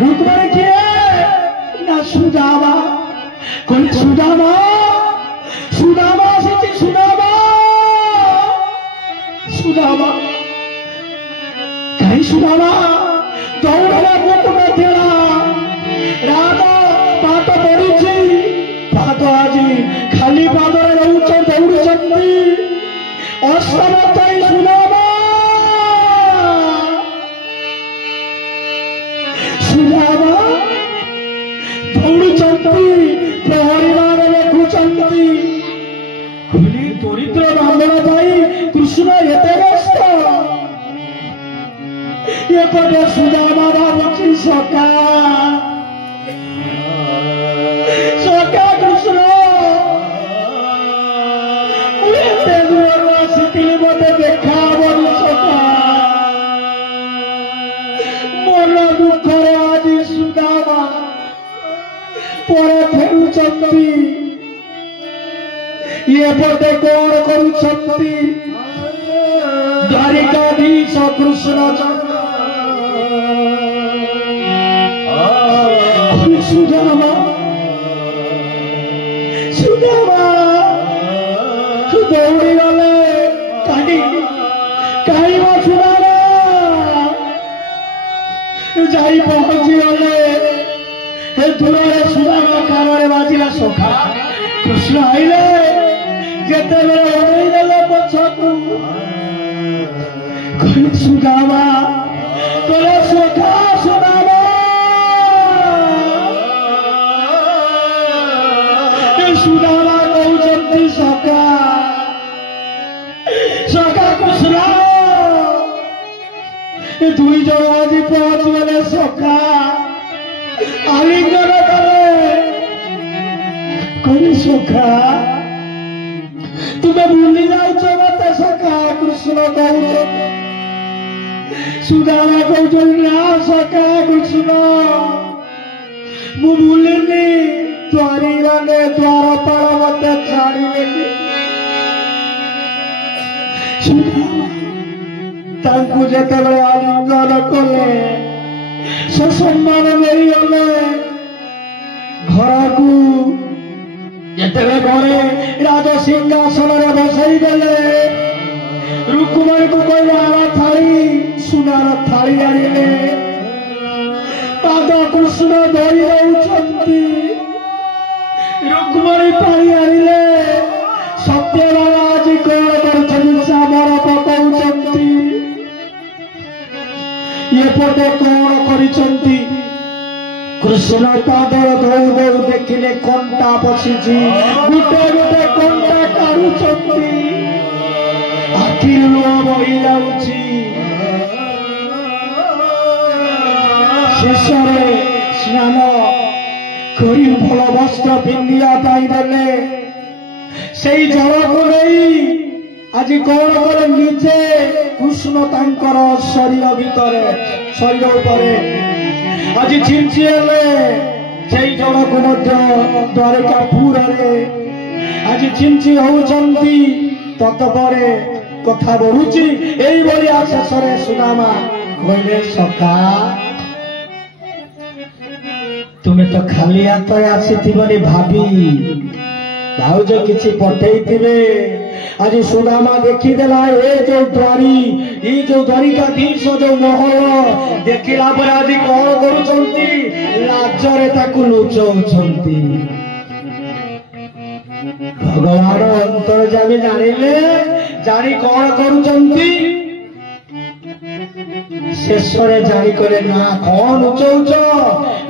रुक्मणी किए ना सुदामा कहली सुदामा सुदामा आसी सुदामा सुदामा कहीं सुदामा दौड़ा मुकुट थिला राजा पाट पड़ी पाद आज खाली पादरे रोच दौड़ी अस्तमत सुदामा सुदामा दौड़ी प्रहरी मान देखुचंती दरिद्र ब्राह्मण भाई कृष्ण एते व्यस्त एपटे सुदामा भावुची सखा सखा कृष्ण एते दूर आसी मते देखा बड़ी सखा मन दुख आज सुदामा पर फेरुचंती ये पटे कौन करुचंती द्वारिकाधीश कृष्ण सुदामा सुदामा तू दौड़ी गले कहीं सुदामा जाई पहुंची गले दूर सुदामा कान बाजिला सखा कृष्ण आइले जेते बेले पछकू कहले सुदामा कहले सखा सुदामा सुदामा कहउचंती सखा सखा कृष्ण दुई जन आज पहुंच गले सखा आलिंगन करे कहले सखा तुम्हें भूली जाऊच मत सखा कृष्ण कहउच सुदामा कहउच ना सखा कृष्ण मु भूलिनी द्वारी गले द्वारपाल मत छाड़िले सुदामा तांकु जेतेबेले आलिंगन कले से सम्मान नहीं गले घर को ଯେତେବେଳେ ଘରେ ରାଜ ସିଂହାସନରେ ବସାଇ ଦେଲେ ରୁକ୍ମଣୀକୁ କହିଲେ ଆର ଥାଳି ସୁନାର ଥାଳି ଆଣିଲେ ପାଦ କୃଷ୍ଣ ଧରି ରହୁଛନ୍ତି ରୁକ୍ମଣୀ ପାଣି ଆଣିଲେ ସତ୍ୟବାନ ଆଜି କଣ କରୁଛନ୍ତି ଶ୍ୟାମର ପକାଉଛନ୍ତି ଏପଟେ କଣ କରିଛନ୍ତି କୃଷ୍ଣ ପାଦର ଧୋଉ ଧୋଉ ଦେଖିଲେ କଣ୍ଟା ବସିଛି ଗୋଟେ ଗୋଟେ କଣ୍ଟା କାଢୁଛନ୍ତି ଆଖିରୁ ଲୁହ ବହି ଯାଉଛି ଶେଷରେ ସ୍ନାନ କରି ଭଲ ବସ୍ତ୍ର ପିନ୍ଧିବା ପାଇଁ ଦେଲେ ସେଇ ଜଳକୁ ନେଇ ଆଜି କଣ କଲେ ନିଜେ କୃଷ୍ଣ ତାଙ୍କର ଶରୀର ଭିତରେ ଶରୀର ଉପରେ ଆଜି ଛିଞ୍ଚି ହେଲେ ସେଇ ଜଳକୁ ମଧ୍ୟ ଦ୍ୱାରକାପୁରରେ ଆଜି ଛିଞ୍ଚି ହଉଛନ୍ତି ତତପରେ କଥା ବଢୁଛି ଏଇଭଳିଆ ଶେଷରେ ସୁଦାମା କହିଲେ ସଖା ତୁମେ ତ ଖାଲି ହାତରେ ଆସିଥିବ ବୋଲି ଭାବି ଭାଉଜ କିଛି ପଠେଇଥିବେ ଆଜି ସୁଦାମା ଦେଖିଦେଲା ଏ ଯୋଉ ଦ୍ୱାରୀ ଏଇ ଯୋଉ ଦ୍ୱାରିକାଧୀଶ ଯୋଉ ମହଲ ଦେଖିଲା ପରେ ଆଜି କଣ କରୁଛନ୍ତି ଲାଜରେ ତାକୁ ଲୁଚଉଛନ୍ତି ଭଗବାନ ଅନ୍ତର୍ଯାମୀ ଜାଣିଲେ ଜାଣି କଣ କରୁଛନ୍ତି ଶେଷରେ ଜାଣି କଲେ ନା କଣ ଲୁଚଉଛ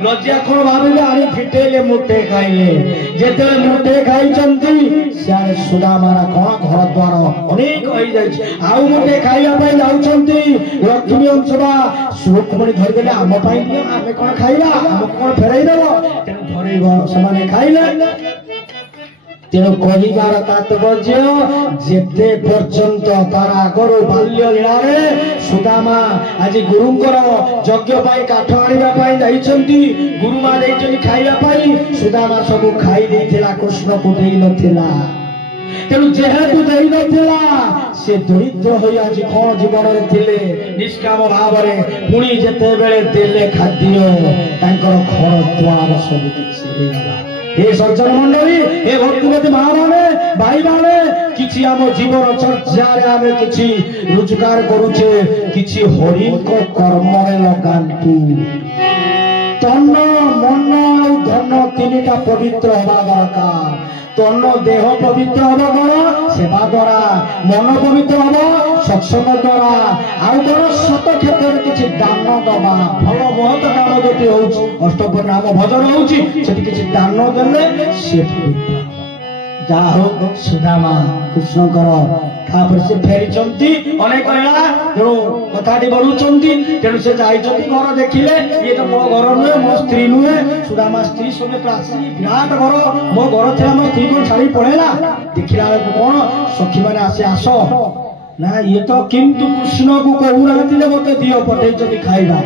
ଲଜ୍ଜା କଣ ଭାବିଲେ ଆଣି ଫିଟେଇଲେ ମୁଠେ ଖାଇଲେ ଯେତେବେଳେ ମୁଠେ ଖାଇଛନ୍ତି ସିଆଡେ ସୁଦାମାର କଣ ଘର ଦ୍ୱାର ଅନେକ ହେଇଯାଇଛି ଆଉ ମୁଠେ ଖାଇବା ପାଇଁ ଯାଉଛନ୍ତି ଲକ୍ଷ୍ମୀ ଅଂଶବା ରୁକ୍ମଣୀ ଧରିଦେଲେ ଆମ ପାଇଁ ଦିଅ ଆମେ କଣ ଖାଇବା ଆମକୁ କଣ ଫେରାଇ ଦେବ ତେଣୁ ଧରେଇବ ସେମାନେ ଖାଇଲେ ତେଣୁ କହିବାର ତାତ୍ପର୍ଯ୍ୟ ଯେତେ ପର୍ଯ୍ୟନ୍ତ ତାର ଆଗରୁ ବାଲ୍ୟ ଲୀଳାରେ ସୁଦାମା ଆଜି ଗୁରୁଙ୍କର ଯଜ୍ଞ ପାଇଁ କାଠ ଆଣିବା ପାଇଁ ଯାଇଛନ୍ତି ଗୁରୁମା ଦେଇଛନ୍ତି ଖାଇବା ପାଇଁ ସୁଦାମା ସବୁ ଖାଇ ଦେଇଥିଲା କୃଷ୍ଣକୁ ଦେଇନଥିଲା ତେଣୁ ଯେହେତୁ ଦେଇନଥିଲା ସେ ଦରିଦ୍ର ହୋଇ ଆଜି କଣ ଜୀବନରେ ଥିଲେ ନିଷ୍କାମ ଭାବରେ ପୁଣି ଯେତେବେଳେ ଦେଲେ ଖାଦ୍ୟ ତାଙ୍କର ଘର ଦ୍ୱାର ସବୁ କିଛି ହେଇଗଲା हे सज्जन मंडली हे भक्तिमती महाराणे भाई माने किछि आम जीवन चर्चा रे आमे किछि रोजगार करूचे किछि हरि को कर्म रे लगांतु तन मन और धन तीनटा पवित्र होबा दरकार तन देह पवित्र होबा गण सेवा द्वारा मन पवित्र होबा सत्संग द्वारा आउ गण सत क्षेत्र किछि दान दबा फल बहुत काम जोटी होउछ अष्टपर नाम भजन होउछि सेति किछि दान देले से पवित्र जा हो सुदामा कृष्णकर तापर से फेरिचंती अनेक लीला तेणु कथाटी बढ़ुचंती तेणु से जाइचंती घर देखिले ये तो मो घर नुहे मो स्त्री नुहे सुदामा स्त्री समेत आसी विराट घर मो घर थिला मो स्त्री को छाड़ी पळेला देखिला बेलକୁ कोन सखी माने आसे आसो ना ये तो किंतु कृष्ण को कहू रहथिले मते दियो पठेइचंती खाइबा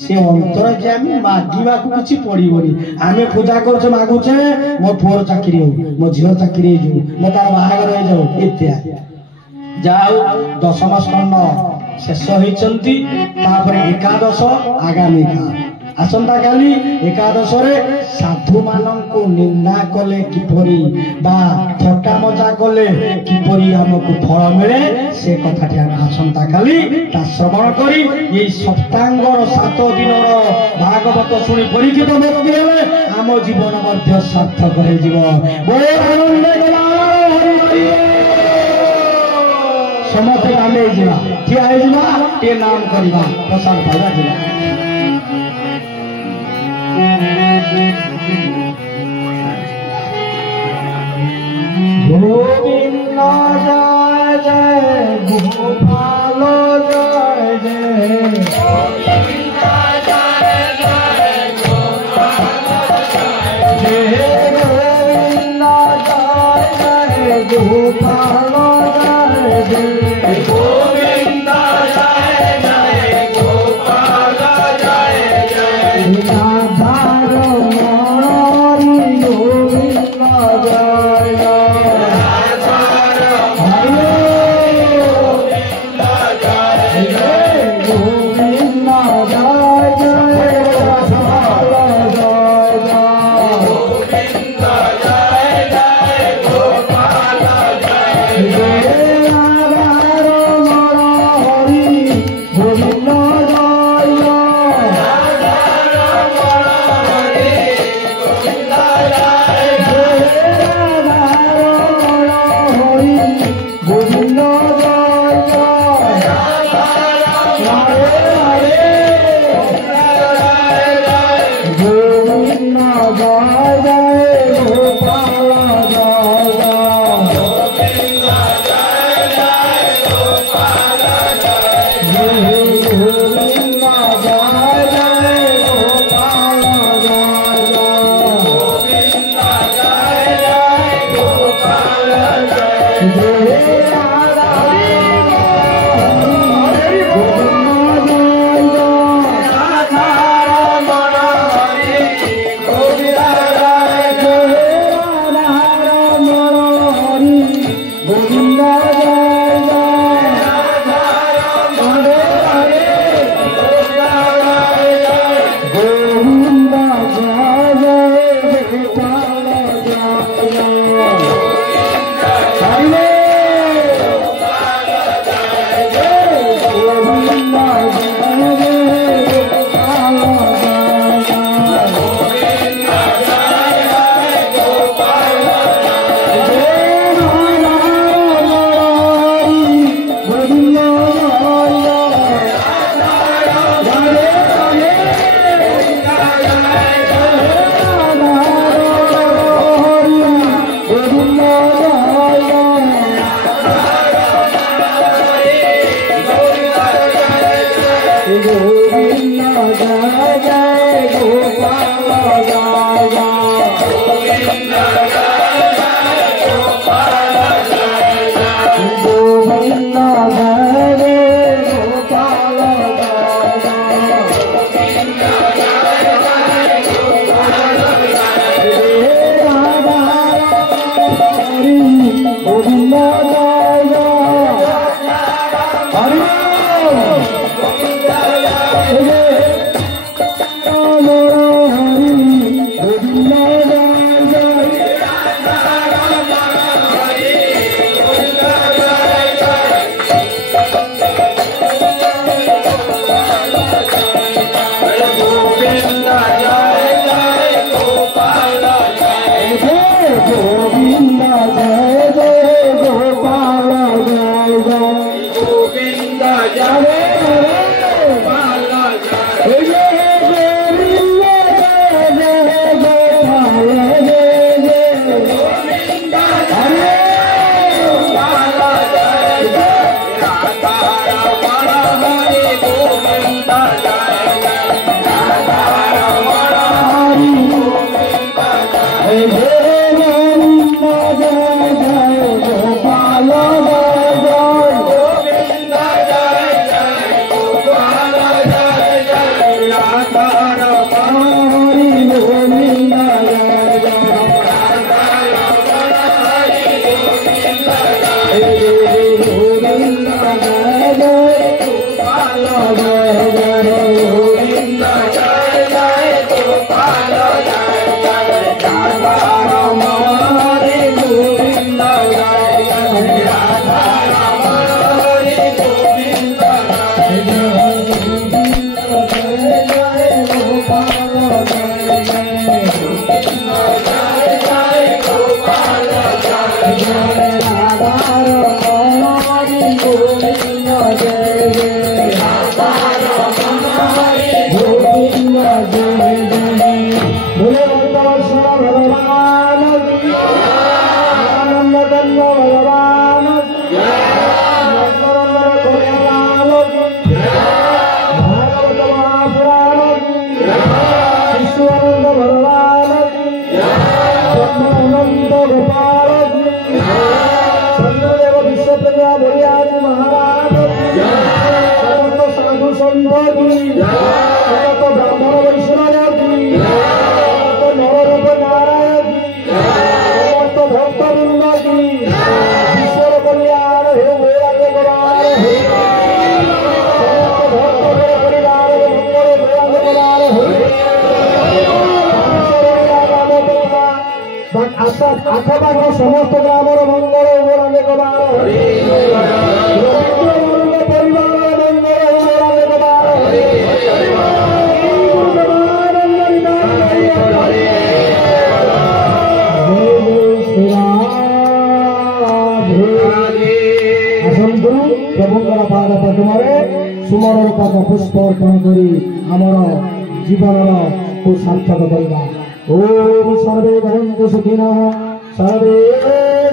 से अंतर्जामी मागिबा को किछि पड़िबोनी आमे पूजा करछे मागुछे मो पुअर चाकरी हो मो झियो चाकरी हो मो तार बाहागर हो जाओ इत्यादि जाओ दशम स्कंद शेष होइचंती तापर एकादश आगामी का आसंता काली एकादश रे साधु माननको निंदा कले किपरि बा थट्टा मजा कले किपरि हमको फल मिले से कथाटी आसंता काली ता श्रवण करी ये सप्तांगर 7 दिनर भागवत सुनी परिचित व्यक्ति हेले आम जीवन मध्य सार्थक हो जीवो बड़े आनंद गला हरि हरि समते आमे जीवा ठिया हे जीवा ते नाम करबा प्रसाद पाइबा जीवा गोविंद जय जय गोपाल जय जय गोविंद जय जय गोपाल जय गोविंद जय जय गोपाल जय जय गोविंद जय जय गोपाल जय जय समस्त ग्रामर मंगल उमराने कबार परिवार मंगल उमराने कबार आसन्तु प्रभुଙ୍କର ପାଦ ପଦ୍ମରେ ସୁମରଣ ପାଦ ପୁଷ୍ପ ଅର୍ପଣ କରି ଆମର ଜୀବନର କୁ ସାର୍ଥକ କରିବା। ଓମ୍ ସର୍ବେ ଭବନ୍ତୁ ସୁଖିନଃ सर्वे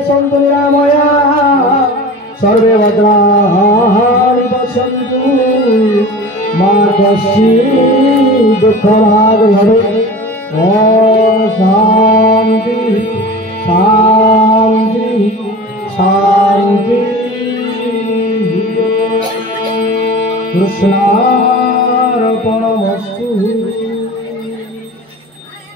सन्तु निरामयाः सर्वे भद्राणि पश्यन्तु मा कश्चित् दुःखभाग् भवेत्। ॐ शान्ति शान्ति शान्ति। कृष्णार्पणमस्तु।